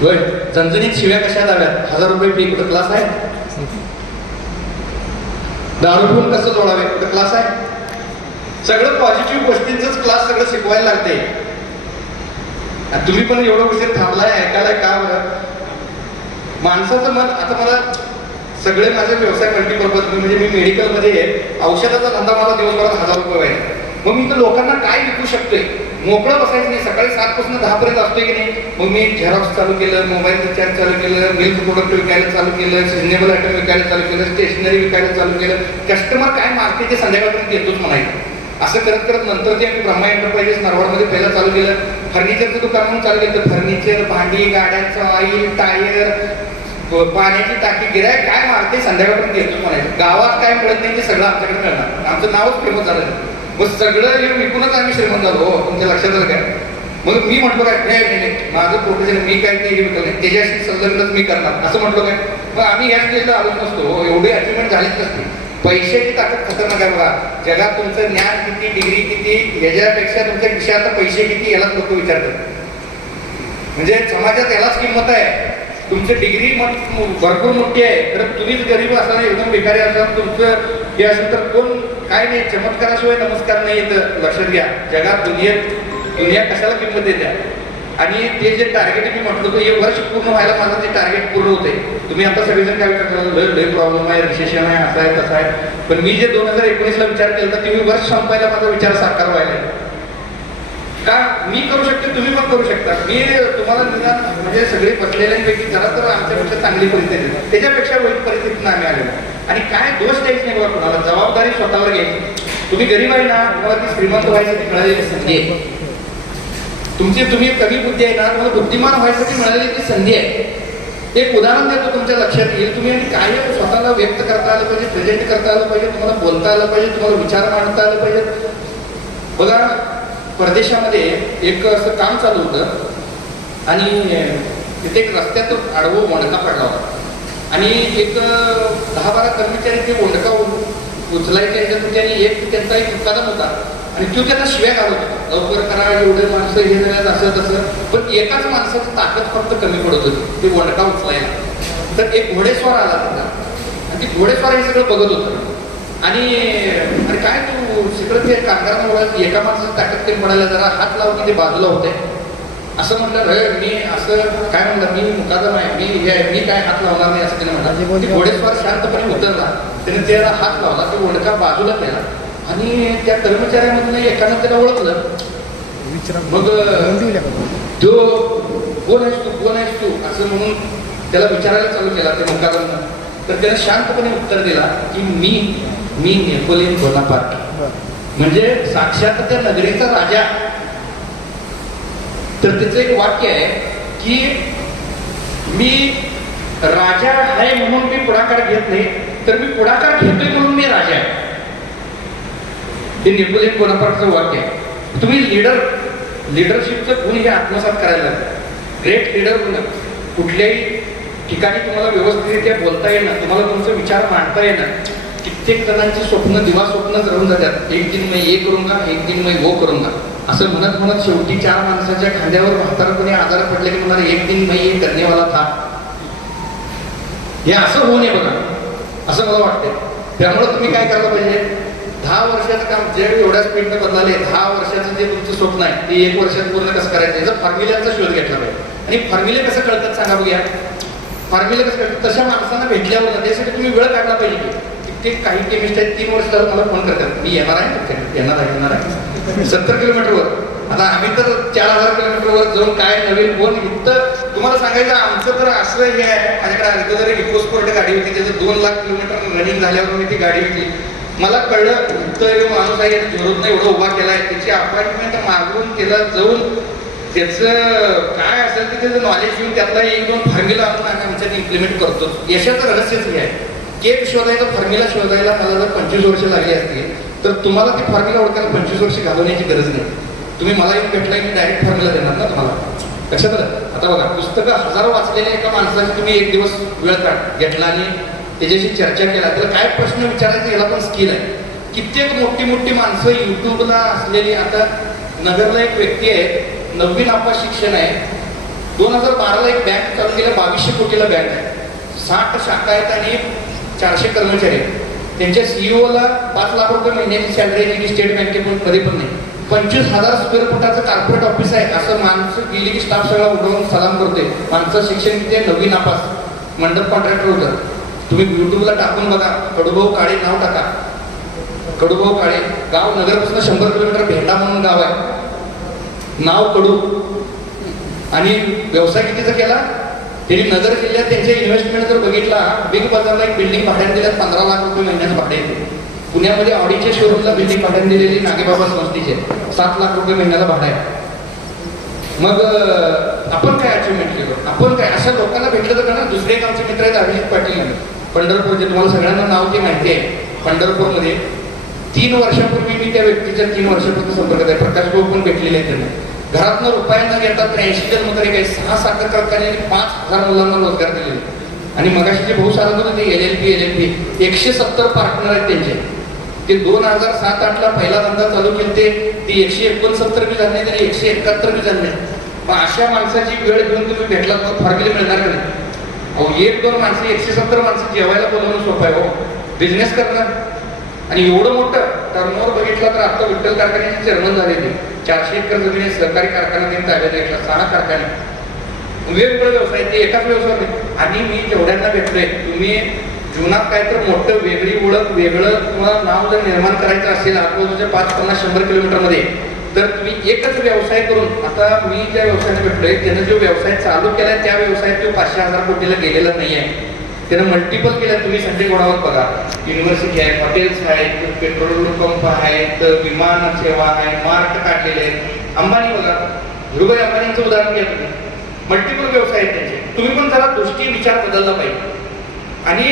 होय. झणझणीत शिव्या कशा द्याव्यात, 1000 रुपये फी, कुठं क्लास आहे? दारू पिऊन कसं जोडावे, कुठं क्लास आहे? सगळं पॉझिटिव्ह गोष्टींचंच क्लास सगळं शिकवायला लागते. तुम्ही पण एवढं उशीर थांबलाय ऐकायला का बरं? माणसाचं मन, आता मला सगळे माझे व्यवसाय मल्टीपर्पज, म्हणजे मी मेडिकलमध्ये औषधाचा धंदा मला दिवसभरात 1000 रुपये आहे. मग मी तर लोकांना काय विकू शकतोय? मोकळं बसायचं नाही. सकाळी 7 पासून 10 पर्यंत असतोय की नाही. मग मी झेरॉक्स चालू केलं, मोबाईल रिचार्ज चालू केलं, मिल्क प्रोडक्ट विकायला चालू केलं, सिजनेबल आयटम विकायला चालू केलं, स्टेशनरी विकायला चालू केलं. कस्टमर काय मागते ते संध्याकाळपर्यंत येतोच म्हणायचं. असं करत करत नंतर ते आम्ही ब्रह्मा एंटरप्राइजेस नरवाडमध्ये पहिला चालू केलं. फर्निचरचं दुकान म्हणून चालू केलं. फर्निचर, भांडी, गाड्यांचं ऑइल, टायर, पाण्याची टाकी, गिरायक काय मारते संध्याकाळपर्यंत घेतो म्हणायचं. गावात काय मिळत नाही ते सगळं आमच्याकडे मिळणार. आमचं नावच फेमस झालं. मग सगळं हे विकूनच आम्ही श्रीमंत झालो. हो, तुमच्या लक्षात आलं काय? मग मी म्हटलो काय, नाही माझं प्रोफेशन, मी काय ते विकलं नाही, त्याच्याशी संलग्नच मी करणार असं म्हटलो काय. मग आम्ही या स्टेजला आलोच नसतो. एवढी अचिव्हमेंट झालीच नसती. पैशाची ताकद खतरनाक आहे बघा. जगात तुमचं ज्ञान किती, डिग्री किती, याच्यापेक्षा तुमच्या खिशात पैसे किती यालाच लोक विचारतात. म्हणजे समाजात यालाच किंमत आहे. तुमची डिग्री भरपूर मोठी आहे, तर तुम्हीच गरीब असाल, एकदम बेकारी असाल, तुमचं हे असेल तर कोण काय नाही, चमत्काराशिवाय नमस्कार नाही येतं. लक्षात घ्या, जगात दुनिया कशाला किंमत देते. आणि ते जे टार्गेट मी म्हटलं होतं, हे वर्ष पूर्ण व्हायला माझं ते टार्गेट पूर्ण होते. तुम्ही आता सगळेजण काय विचार कराल, लय प्रॉब्लेम आहे, रिसेशन आहे, असं आहे तसं आहे. पण मी जे 2019ला विचार केला तर तुम्ही वर्ष संपायला माझा विचार साकार व्हायला का. मी करू शकते, तुम्ही पण करू शकता. मी तुम्हाला निदान म्हणजे सगळे बसलेल्यांपैकी जरा तर आमच्यापेक्षा चांगली परिस्थिती, त्याच्यापेक्षा वाईट परिस्थितीनं आम्ही आलेलो. आणि काय दोष द्यायच नाही बघा कुणाला, जबाबदारी स्वतःवर घ्यायची. तुम्ही गरीब आहे ना, तुम्हाला ती श्रीमंत व्हायसाठी मिळालेली संधी आहे. तुम्ही कमी बुद्धी आहे ना, तुम्हाला बुद्धिमान व्हायसाठी मिळालेली ती संधी आहे. एक उदाहरण देतो, तुमच्या लक्षात येईल. तुम्ही आणि काय स्वतःला व्यक्त करता आलं पाहिजे, प्रेझेंट करता आलं पाहिजे, तुम्हाला बोलता आलं पाहिजे, तुम्हाला विचार मांडता आलं पाहिजे. बघा, परदेशामध्ये एक असं काम चालू होतं आणि तिथे एक रस्त्यात आडवं वंडका पडला होता आणि एक 10-12 कर्मचारी ते वंडका उचलायचे याच्यातून त्यांनी त्यांचा एक मुकादम होता आणि तो त्यांना शिव्या घालत होता, लवकर करा, एवढे माणसं हे झालं असं तसं. पण एकाच माणसाची ताकद फक्त कमी पडत होती ते वंडका उचलायला. तर एक घोडेस्वार आला होता आणि ते घोडेस्वार हे सगळं बघत होतं आणि काय तू सगळं ते कामगारांना बोलायचं, एका माणसाची ताकद कमी पडायला जरा हात लावून की ते बाजूला होते असं म्हटलं. मी असं काय म्हणलं, मी मुकादम आहे, मी काय हात लावणार नाही असं त्याने म्हटलं. घोडेस्वार शांतपणे उतरला, त्याने त्याला हात लावला, ते वंडका बाजूला केला आणि त्या कर्मचाऱ्यामधून एकानं त्याला ओळखलं. मग तो कोण आहेस तू असं म्हणून त्याला विचारायला चालू केला ते मुकादमनं. तर त्याने शांतपणे उत्तर दिला की मी नेपोलियन बोनापार्ट, म्हणजे साक्षात त्या नगरीचा राजा. तर त्याचं एक वाक्य आहे की मी राजा आहे म्हणून मी पुढाकार घेत नाही, तर मी पुढाकार घेतोय म्हणून मी राजा आहे. हे नेपोलियन बोनापार्टचं वाक्य आहे. तुम्ही लिडरशिपचं गुण हे आत्मसात करायला लागतं. ग्रेट लिडर गुण कुठल्याही ठिकाणी तुम्हाला व्यवस्थितरित्या बोलता येणं, तुम्हाला तुमचे विचार मांडता येणं. कित्येक जणांची दिवा स्वप्नच राहून जातात. एक दिन मैं ये करूंगा, एक दिन मैं वो करूंगा असं म्हणत शेवटी 4 माणसाच्या खांद्यावर म्हातारपणे आजार पडले की म्हणणार एक दिन मैं ये करनेवाला था. हे असं होऊ नये बघा, असं मला वाटतंय. त्यामुळे तुम्ही काय करायला पाहिजे, 10 वर्षाचं काम जे एवढ्या स्पीडनं बदलाले, 10 वर्षाचं जे तुमचं स्वप्न आहे ते 1 वर्षात पूर्ण कसं करायचं याचा फॉर्म्युल्याचा शोध घेतला पाहिजे. आणि फॉर्म्युले कसं कळतात सांगा बघूया. फॉर्म्युले कसं कळतात, तशा माणसांना भेटल्यावर त्यासाठी तुम्ही वेळ काढला पाहिजे. ते काही केमिस्ट आहेत 3 वर्ष झालं मला फोन करतात, मी येणार आहे 70 किलोमीटरवर. आता आम्ही तर 4000 किलोमीटरवर जाऊन काय नवीन कोण इथं तुम्हाला सांगायचं. आमचं तर असं हे आहे, माझ्याकडे अगोदर इकोस्पोर्ट गाडी होती, त्याचं 2 लाख किलोमीटर रनिंग झाल्यावर मी ती गाडी विकली. मला कळलं तर माणूस आहे जोरत नाही एवढं उभा केलाय, त्याची अपॉइंटमेंट मागून त्याला जाऊन त्याचं काय असेल ते त्याचं नॉलेज घेऊन त्यातला 1-2 फॉर्म्युला आणून आम्ही आमच्यात इम्प्लिमेंट करतो. यशाचं रहस्यच हे आहे. केक शोधायचा फॉर्म्युला शोधायला मला जर 25 वर्ष लागली असतील तर तुम्हाला ती फॉर्म्युला ओळखायला 25 वर्ष घालवण्याची गरज नाही. तुम्ही मला येऊन भेटला की डायरेक्ट फॉर्म्युला देणार ना तुम्हाला. लक्षात आलं. आता बघा, पुस्तकं हजारो वाचलेल्या एका माणसाची तुम्ही 1 दिवस वेळ घेतला आणि त्याच्याशी चर्चा केला, त्याला काय प्रश्न विचारायचे याला पण स्किल आहे. कित्येक मोठी माणसं युट्यूबला असलेली. आता नगरला एक व्यक्ती आहे, 9वी नापास शिक्षण आहे, 2012ला एक बँक चालू केलं, 2200 कोटीला बँक आहे, 60 शाखा आहेत आणि 400 कर्मचारी आहेत. त्यांच्या सीईओला 5 लाख रुपये महिन्याची सॅलरी आहे, स्टेट बँकेमध्ये पण नाही. 25,000 स्क्वेअर फुटाचं कॉर्पोरेट ऑफिस आहे. असं माणसं गेली की स्टाफ सगळा उठवून सलाम करते. माणसं शिक्षण किती आहे, 9वी नापास, मंडप कॉन्ट्रॅक्टर होतं. तुम्ही युट्यूबला टाकून बघा, कडूभाऊ काळे नाव टाका. कडूभाऊ काळे गाव नगरपासून 100 किलोमीटर, भेंडा म्हणून गाव आहे, नाव कडू. आणि व्यवसाय कितीचा केला त्यांनी नगर जिल्ह्यात. त्यांच्या इन्व्हेस्टमेंट जर बघितला, बिग बाजारला एक बिल्डिंग भाड्याने दिल्यात 15 लाख रुपये महिन्याचं भाडे येते. पुण्यामध्ये ऑडीच्या शोरूमला बिल्डिंग भाड्याने दिलेली नागेबाबा संस्थेचे 7 लाख रुपये महिन्याला भाडं आहे. मग आपण काय अचिव्हमेंट केलं, आपण काय अशा लोकांना भेटलं तर का. दुसरे एक आमचे मित्र आहेत अभिजित पाटील म्हणून, पंढरपूरचे, तुम्हाला सगळ्यांना नाव ते माहिती आहे. पंढरपूरमध्ये 3 वर्षापूर्वी मी त्या व्यक्तीच्या 3 वर्षापूर्वी संपर्कात आहे. प्रकाश भाऊ पण भेटलेले आहेत त्यांना. घरातनं रुपया न घेता 83 जन्मतारीख आहे. 6 साखर कारखान्यांनी 5,000 मुलांना रोजगार दिलेले. आणि मगाशी जे भाऊ सांगत होते ते LLP 170 पार्टनर आहेत त्यांचे. ते 2007-8ला पहिला धंदा चालू केले ते 169 बी झाले नाही, 171 बी झाले नाही. मग अशा माणसाची वेळ घेऊन तुम्ही भेटला तर फॉर्म्युले मिळणार का नाही. अहो 1-2 माणसं 170 माणसं जेवायला बोलवणं सोपं आहे हो. बिझनेस करणार आणि एवढं मोठं टर्नओव्हर बघितलं तर आता विठ्ठल कारखान्याचे चेअरमन झाले ते. 400 एकर जमिनी सहकारी कारखाना त्यांनी ताब्यात घेतला. 6 कारखाने वेगवेगळे व्यवसाय, ते एकाच व्यवसाय नाही. आणि मी जेवढ्यांना भेटलोय, तुम्ही जीवनात काय तर मोठं वेगळी ओळख, वेगळं किंवा नाव जर निर्माण करायचं असेल आजूबाजूच्या 5-50-100 किलोमीटरमध्ये, तर तुम्ही एकच व्यवसाय करून, आता मी ज्या व्यवसायाने भेटलोय त्यानं जो व्यवसाय चालू केलाय त्या व्यवसायात तो 500,000 कोटीला गेलेला नाही आहे. त्यानं मल्टिपल केलं. तुम्ही संजय घोडावर बघा, युनिव्हर्सिटी आहे, हॉटेल्स आहेत, पेट्रोल पंप आहेत, विमान सेवा आहे, मार्ट काढलेले आहेत. अंबानी बघा, धीरूभाई अंबानींचं उदाहरण घ्या तुम्ही. मल्टिपल व्यवसाय आहेत त्यांचे. तुम्ही पण जरा दृष्टी विचार बदलला पाहिजे. आणि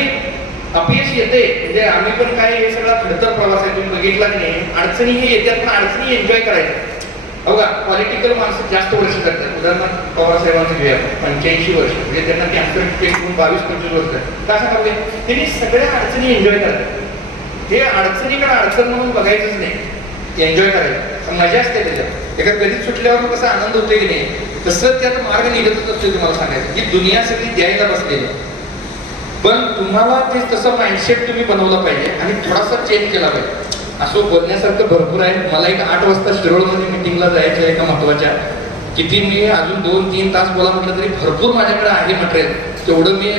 अपयश येते म्हणजे आम्ही पण काय, हे सगळा खडतर प्रवास आहे, तुम्ही बघितला नाही. अडचणी हे येतात, पण अडचणी एन्जॉय करायचं. बघा, पॉलिटिकल माणसं जास्त वर्ष करतात. उदाहरणार्थ पवार साहेबांचं घेऊया, 85 वर्ष, म्हणजे त्यांना कॅन्सर करून 22-25 वर्ष का सांगा. त्यांनी सगळ्या अडचणी एन्जॉय करतात. हे अडचणीकडे अडचण म्हणून बघायचंच नाही, एन्जॉय करायचं. मजा असते त्याच्यात. एका कधीच सुटल्यावर कसा आनंद होतोय की नाही, तसं त्यात मार्ग निघतच असतो. तुम्हाला सांगायचं की दुनिया सगळी द्यायला बसलेली, पण तुम्हाला ते तसं माइंडसेट तुम्ही बनवलं पाहिजे आणि थोडासा चेंज केला पाहिजे. असं बोलण्यासारखं भरपूर आहे. मला एक 8 वाजता शिरोळमध्ये मिटिंगला जायचं आहे एका महत्वाच्या. किती मी अजून 2-3 तास बोला म्हटलं तरी भरपूर माझ्याकडे आहे मटेरियल. तेवढं मी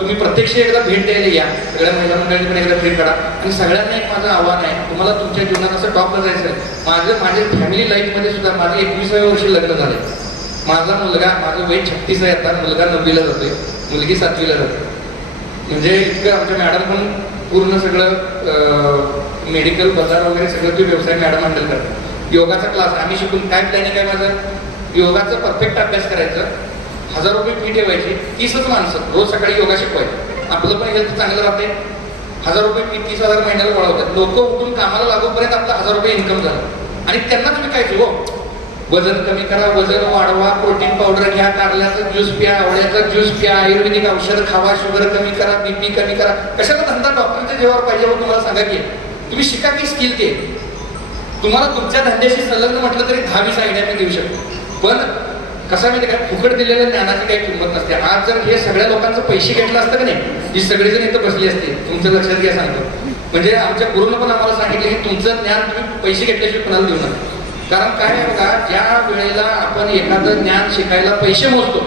तुम्ही प्रत्यक्ष एकदा भेट द्यायला या. सगळ्या महिला मंडळींनी पण एकदा भेट काढा. आणि सगळ्यांना एक माझं आव्हान आहे, तुम्हाला तुमच्या जीवनात असं टॉपला जायचं आहे. माझ्या फॅमिली लाईफमध्ये सुद्धा माझं 21व्या वर्षी लग्न झालंय. माझा मुलगा, माझं वय 36 आहे आता. मुलगा 9वीला जातोय, मुलगी 7वीला जाते. म्हणजे इतकं आमच्या मॅडम पण पूर्ण सगळं मेडिकल बाजार वगैरे सगळं ते व्यवसाय मॅडम हँडल करतात. योगाचा क्लास आम्ही शिकून काय प्लॅनिंग आहे माझं, योगाचा परफेक्ट अभ्यास करायचं. 1000 रुपये फी ठेवायची, 30च माणसं रोज सकाळी योगा शिकवायचं. आपलं पण हेल्थ चांगलं राहते. 1000 रुपये फी 30,000 महिन्याला वळवतात. लोक उठून कामाला लागूपर्यंत आपलं 1000 रुपये इन्कम झालं. आणि त्यांनाच विकायचं हो. वजन कमी करा, वजन वाढवा, प्रोटीन पावडर घ्या, कारल्याचा ज्यूस प्या, आवळ्याचा ज्यूस प्या, आयुर्वेदिक औषध खावा, शुगर कमी करा, BP कमी करा. कशाला धंदा डॉक्टरच्या जेव्हा पाहिजे हो. तुम्हाला सांगा की तुम्ही शिका की स्किल ते. तुम्हाला तुमच्या धंद्याशी संलग्न म्हटलं तरी 10-20 आयडिया मी देऊ शकतो. पण कसं माहिती का, फुकट दिलेल्या ज्ञानाची काही किंमत नसते. आज जर हे सगळ्या लोकांचं पैसे घेतलं असतं का नाही, ही सगळेजण इथं बसले असते. तुमचं लक्षात घ्या सांगतो. म्हणजे आमच्या गुरुनं पण आम्हाला सांगितलं की तुमचं ज्ञान तुम्ही पैसे घेतल्याशिवाय कोणाला देऊ नका. कारण काय आहे बघा, ज्या वेळेला आपण एखादं ज्ञान शिकायला पैसे मोजतो,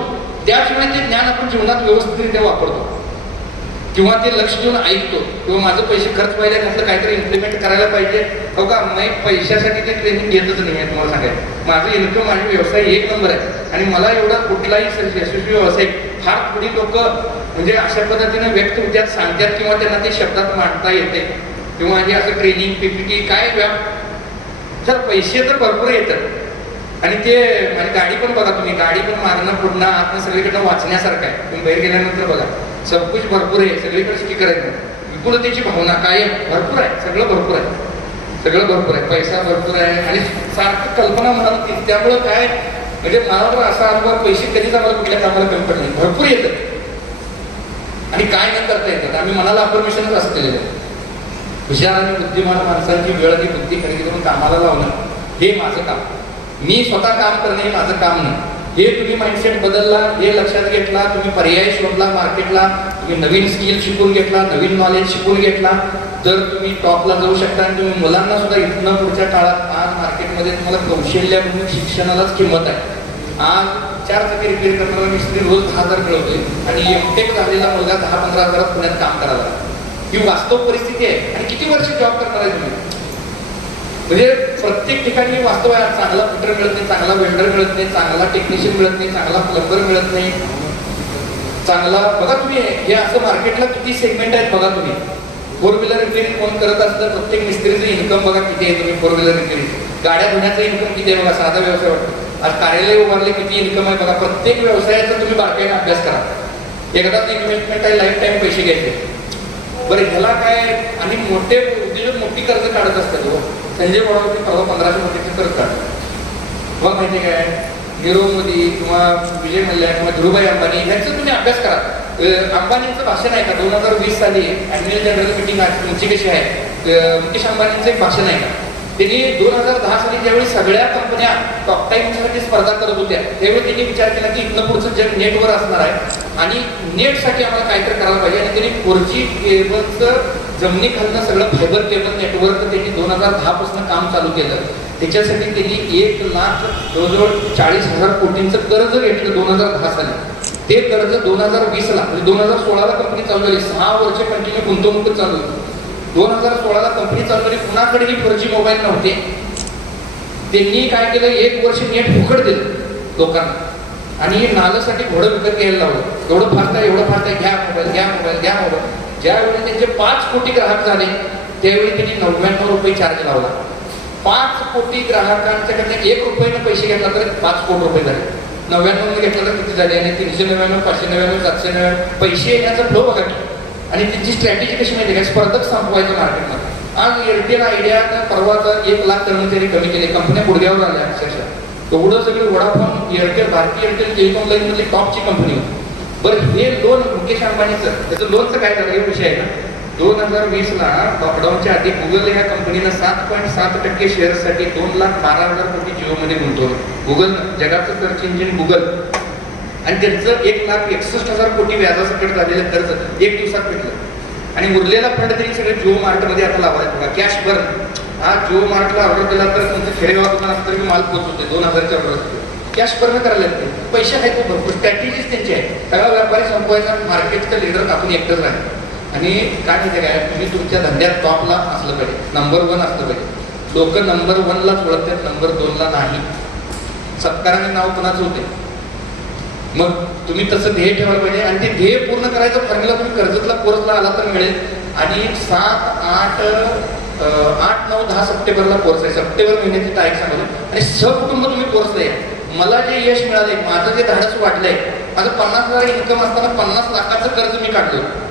त्याशिवाय ते ज्ञान आपण जीवनात व्यवस्थितरित्या वापरतो किंवा ते लक्ष देऊन ऐकतो किंवा माझं पैसे खर्च व्हायला घातलं, काहीतरी इम्प्लिमेंट करायला पाहिजे. हो का, मी पैशासाठी ते ट्रेनिंग घेतच नाही आहे. तुम्हाला सांगायचं माझं इन्कम, माझे व्यवसाय 1 नंबर आहे. आणि मला एवढा कुठलाही यशस्वी व्यवसाय फार थोडी लोक म्हणजे अशा पद्धतीने व्यक्त होत्यात, सांगतात किंवा त्यांना ते शब्दात मांडता येते किंवा हे असं ट्रेनिंग PPT काय तर पैसे तर भरपूर येतात. आणि ते माझी गाडी पण बघा तुम्ही, गाडी पण मागणं पुढणं आतनं सगळीकडनं वाचण्यासारखं आहे. तुम्ही बाहेर गेल्यानंतर बघा, सब कुछ भरपूर आहे, सगळीकडे स्टिकर आहेत. विपुलतेची भावना काय भरपूर आहे, सगळं भरपूर आहे, सगळं भरपूर आहे, पैसा भरपूर आहे. आणि सारखं कल्पना मनात येते. त्यामुळं काय म्हणजे मला तर असा अनुभव, पैसे कधीच आम्हाला कुठल्या कामाला कमी पडले नाही, भरपूर येतात आणि काय न करता येतात. आम्ही मनाला अफर्मेशनच असं केलेलं आहे. हुशार आणि बुद्धिमान माणसांची वेळ आणि बुद्धी खरेदी करून कामाला लावणं हे माझं काम. मी स्वतः काम करणं हे माझं काम नाही. हे तुम्ही माइंडसेट बदलला, हे लक्षात घेतला, तुम्ही पर्याय शोधला मार्केटला, तुम्ही नवीन स्किल शिकून घेतला, नवीन नॉलेज शिकून घेतला, तर तुम्ही टॉपला जाऊ शकता. आणि तुम्ही मुलांना सुद्धा इथनं पुढच्या काळात आज मार्केटमध्ये तुम्हाला कौशल्य म्हणून शिक्षणालाच किंमत आहे. आज 4 चाकी रिपेअर करणारा मिस्त्री रोज 10,000 मिळवतोय आणि MTech झालेला मुलगा 10-15 हजारात पुण्यात काम करायला. ही वास्तव परिस्थिती आहे. आणि किती वर्ष जॉब करणार आहे तुम्ही? म्हणजे प्रत्येक ठिकाणी वास्तव आहे. चांगला फिटर मिळत नाही, चांगला वेल्डर मिळत नाही, चांगला टेक्निशियन मिळत नाही, चांगला प्लंबर मिळत नाही, चांगला बघा तुम्ही हे असं मार्केटला किती सेगमेंट आहेत बघा तुम्ही. फोर व्हीलर रिपेअरिंग कोण करत असतं, प्रत्येक मिस्त्रीचं इन्कम बघा किती आहे. तुम्ही फोर व्हीलर रिपेअरिंग गाड्या धुण्याचं इन्कम किती आहे बघा, साधा व्यवसाय वाटतो. आज कार्यालय उभारले किती इन्कम आहे बघा. प्रत्येक व्यवसायाचा तुम्ही बारकाईने अभ्यास करा. एकदाच इन्व्हेस्टमेंट आहे, लाईफ टाईम पैसे घ्यायचे. बरं ह्याला काय, आणि मोठे उद्योजक मोठी कर्ज काढत असतात. संजय बरोबर परवा 1500 कोटीचे कर्ज काढतात. मग माहिती काय, नीरव मोदी किंवा विजय मल्ल्या किंवा धीरूभाई अंबानी ह्याचं तुम्ही अभ्यास करा. अंबानींचं भाषण आहे का 2020 साली अॅन्युअल जनरल मीटिंग तुमची कशी आहे, मुकेश अंबानींचं एक भाषण आहे का. त्यांनी 2010 साली ज्यावेळी सगळ्या कंपन्या टॉप टाईमसाठी स्पर्धा करत होत्या त्यावेळी त्यांनी विचार केला की इथनं पुढचं जग नेटवर असणार आहे आणि नेटसाठी आम्हाला काहीतरी करायला पाहिजे. आणि त्यांनी 4G केबलचं जमिनीखालनं सगळं फायबर केबल नेटवर्क त्यांनी 2010 पासून काम चालू केलं. त्याच्यासाठी त्यांनी 1 लाख जवळजवळ 40,000 कोटींचं कर्ज घेतलं 2010 साली. ते कर्ज 2020ला म्हणजे 2016ला कंपनी चालू झाली. 6 वर्ष कंटिन्यू गुंतवणूक चालू होती. 2016ला कंपनी चालू झाली, कुणाकडेही 4G मोबाईल नव्हते. त्यांनी काय केलं, 1 वर्ष नेट फुकट दिलं लोकांना आणि नाल्यासाठी घोडं विकत घ्यायला लावलं. एवढं फास्ट आहे, एवढं फास्ट आहे, घ्या मोबाईल, घ्या मोबाईल, घ्या मोबाईल. ज्यावेळी त्यांचे 5 कोटी ग्राहक झाले त्यावेळी त्यांनी 99 रुपये चार्ज लावला. 5 कोटी ग्राहकांच्याकडे 1 रुपयाने पैसे घेतला तर 5 कोटी रुपये झाले. 99 घेतला तर किती झाले, आणि 399, 599, 799 पैसे येण्याचा फ्लो बघा. आणि त्यांची स्ट्रॅटेजी कशी माहिती काय, स्पर्धक संपवायचं मार्केटमध्ये. आज एअरटेल आयडियानं परवाचा 1 लाख कर्मचारी कमी केले, कंपन्या गुडघ्यावर आल्या अक्षरशः. एवढं सगळं वोडाफोन, एअरटेल, भारतीय एअरटेल, टेलिकॉम लाईन मधली टॉपची कंपनी होती. बरं हे लोन मुकेश अंबानीचं, त्याचं लोनचं काय झालं हे विषय आहे ना. 2020ला लॉकडाऊनच्या आधी गुगल या कंपनीनं 7.7% शेअर्ससाठी 2,12,000 कोटी जिओमध्ये गुंतवलं. गुगल जगाचं सर्च इंजिन गुगल, आणि त्यांचं 1,61,000 कोटी व्याजासकट झालेलं कर्ज 1 दिवसात भेटलं. आणि उरलेला फंड तरी सगळे जिओ मार्टमध्ये आता लावायचं बघा. कॅश बर्न, हा जिओ मार्टला ऑर्डर दिला तर तुमचं खेडेगाव दुकान असतं तरी माल पोहोचवते. 2,000च्या ऑर्डर असते, कॅश बर्न करायला लागते. पैसे आहेत तो भरपूर, स्ट्रॅटेजीज त्यांची आहे. सगळा व्यापारी संपवायचा, मार्केटचा लिडर आपण एकटंच राहील. आणि काय माहिती काय, तुम्ही तुमच्या धंद्यात टॉपला असलं पाहिजे, नंबर 1 असलं पाहिजे. लोक नंबर 1लाच ओळखतात, नंबर 2ला नाही. सत्काराने नाव कोणाचं होते. मग तुम्ही तसं ध्येय ठेवायला पाहिजे आणि ते ध्येय पूर्ण करायचं फॉर्म्युला तुम्ही कर्जतला कोर्सला आला तर मिळेल. आणि 7, 8, 9, 10 सप्टेंबरला कोर्स आहे. सप्टेंबर महिन्याची तारीख सांगतो. आणि सहकुटुंब तुम्ही कोर्सला या. मला जे यश मिळाले, माझं जे धाडस वाढलंय, माझं 50,000 इन्कम असताना 50 लाखाचं कर्ज मी काढलं.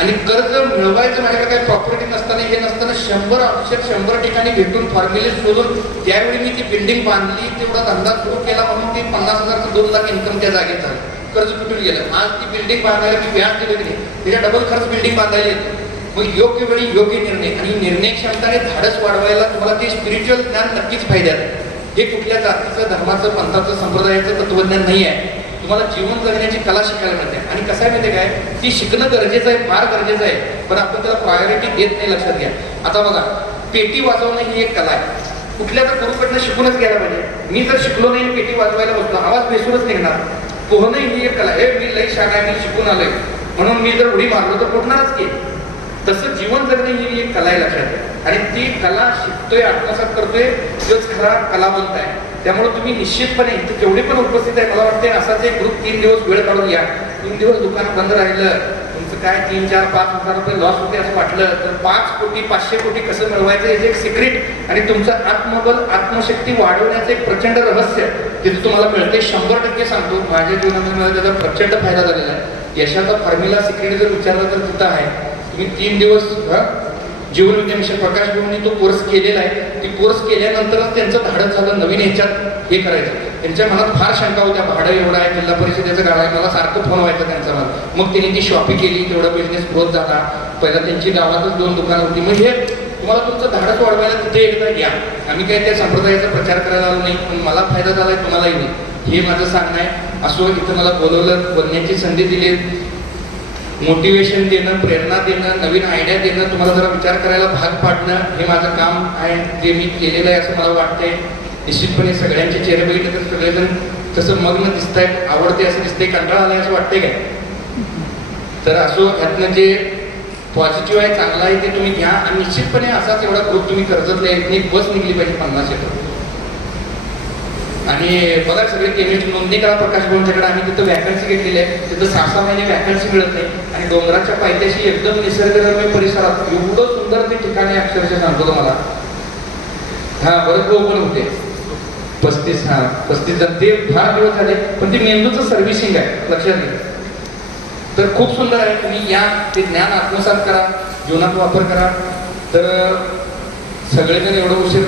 आणि कर्ज मिळवायचं माझ्याकडे काही प्रॉपर्टी नसताना, हे नसताना 100 अक्षर 100 ठिकाणी भेटून फॉर्म्युले शोधून त्यावेळी मी ती बिल्डिंग बांधली. तेवढा धंदा सुरू केला म्हणून ती 50,000चं 2 लाख इन्कम त्या जागेत झालं. कर्ज कुठून गेलं. आज ती बिल्डिंग बांधायला मी व्याज दिलं की नाही, त्याच्या डबल खर्च बिल्डिंग बांधायला येते. मग योग्य वेळी योग्य निर्णय, आणि निर्णय क्षमताने धाडस वाढवायला तुम्हाला ते स्पिरिच्युअल ज्ञान नक्कीच फायद्यात आहे. हे कुठल्या जातीचं, धर्माचं, पंथाचं, संप्रदायाचं तत्वज्ञान नाही आहे. तुम्हाला जीवन जगण्याची कला शिकायला मिळते. आणि कसं आहे माहिती काय, ती शिकणं गरजेचं आहे, फार गरजेचं आहे. पण आपण त्याला प्रायोरिटी देत नाही. लक्षात घ्या. आता बघा, पेटी वाजवणं ही एक कला आहे. कुठल्या तर गुरुकडनं शिकूनच घ्यायला पाहिजे. मी जर शिकलो नाही, पेटी वाजवायला बसलो, आवाज बेसूनच निघणार. पोहणं ही एक कला आहे. मी लई शाळा आहे, मी शिकून आलोय म्हणून मी जर उडी मारलो तर पोहणारच की. तसं जीवन जगणे ही एक कला आहे. लक्षात घ्या. आणि ती कला शिकतोय, आत्मसात करतोय, तोच खरा कलावंत आहे. त्यामुळे तुम्ही निश्चितपणे जेवढे पण उपस्थित आहे, मला वाटते असाच एक ग्रुप 3 दिवस वेळ काढून या. 3 दिवस दुकान बंद राहिलं, तुमचं काय 3, 4, 5,000 रुपये लॉस होते असं वाटलं तर 5 कोटी 500 कोटी कसं मिळवायचं याचं एक सिक्रेट आणि तुमचं आत्मबल, आत्मशक्ती वाढवण्याचं एक प्रचंड रहस्य तिथे तुम्हाला मिळते. 100% सांगतो, माझ्या जीवनामध्ये मला त्याचा प्रचंड फायदा झालेला आहे. यशाचा फॉर्म्युला सिक्रेट जर विचारला तर तिथं आहे. तुम्ही 3 दिवस जीवन विज्ञान मिशन प्रकाश भवनने तो कोर्स केलेला आहे. ती कोर्स केल्यानंतरच त्यांचं धाडस झालं नवीन ह्याच्यात हे करायचं. त्यांच्या मनात फार शंका होत्या, भाडं एवढं आहे, जिल्हा परिषदेचं गाळा आहे, मला सारखं फोन व्हायचं त्यांचा मला. मग त्यांनी ती शॉपिंग केली, तेवढा बिझनेस ग्रोथ झाला. पहिला त्यांची गावातच 2 दुकानं होती. मग हे तुम्हाला तुमचं धाडस वाढवायला तिथे एकदा या. आम्ही काही त्या संप्रदायाचा प्रचार करायला आलो नाही, पण मला फायदा झालाय, तुम्हालाही नाही, हे माझं सांगणं आहे. असो इथं मला बोलवलं, बोलण्याची संधी दिली, मोटिवेशन देणं, प्रेरणा देणं, नवीन आयडिया देणं, तुम्हाला जरा विचार करायला भाग पाडणं, हे माझं काम आहे, जे मी केलेलं आहे असं मला वाटतंय. निश्चितपणे सगळ्यांचे चेहरे बघितले तर सगळेजण तसं मग्न दिसत आहेत, आवडते असं दिसतंय, कंटाळा आलाय असं वाटतंय काय. तर असो यातनं जे पॉझिटिव्ह आहे, चांगला आहे ते तुम्ही घ्या. आणि निश्चितपणे असाच एवढा ग्रुप तुम्ही कर्जतला एक बस निघली पाहिजे 50 एकर. आणि बघा सगळे केमिस्ट नोंदणी करा प्रकाश भवनच्याकडे. आम्ही तिथं वॅकन्सी घेतलेली आहे. तिथं 6-6 महिने वॅकन्सी मिळत नाही आणि डोंगराच्या पायथ्याशी एकदम निसर्गरम्य परिसरात एवढं सुंदर ते ठिकाणी अक्षरशः सांगतो तुम्हाला. हा वर्ग ओपन होते 35 जण. ते 10 दिवस झाले पण ते मेंदूचं सर्व्हिसिंग आहे लक्षात घ्या. तर खूप सुंदर आहे. तुम्ही या ते ज्ञान आत्मसात करा, जीवनात वापर करा. तर सगळेजण एवढं उशीर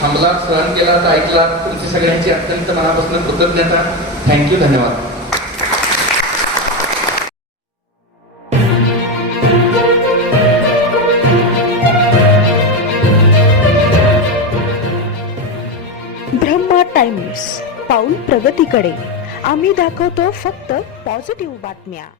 थांबला, सहन केला, ऐकला, तुमची सगळ्यांची अत्यंत मनापासून कृतज्ञता. थँक्यू, धन्यवाद. ब्रह्मा टाइम्स, पाऊल प्रगतीकडे. आम्ही दाखवतो फक्त पॉझिटिव्ह बातम्या.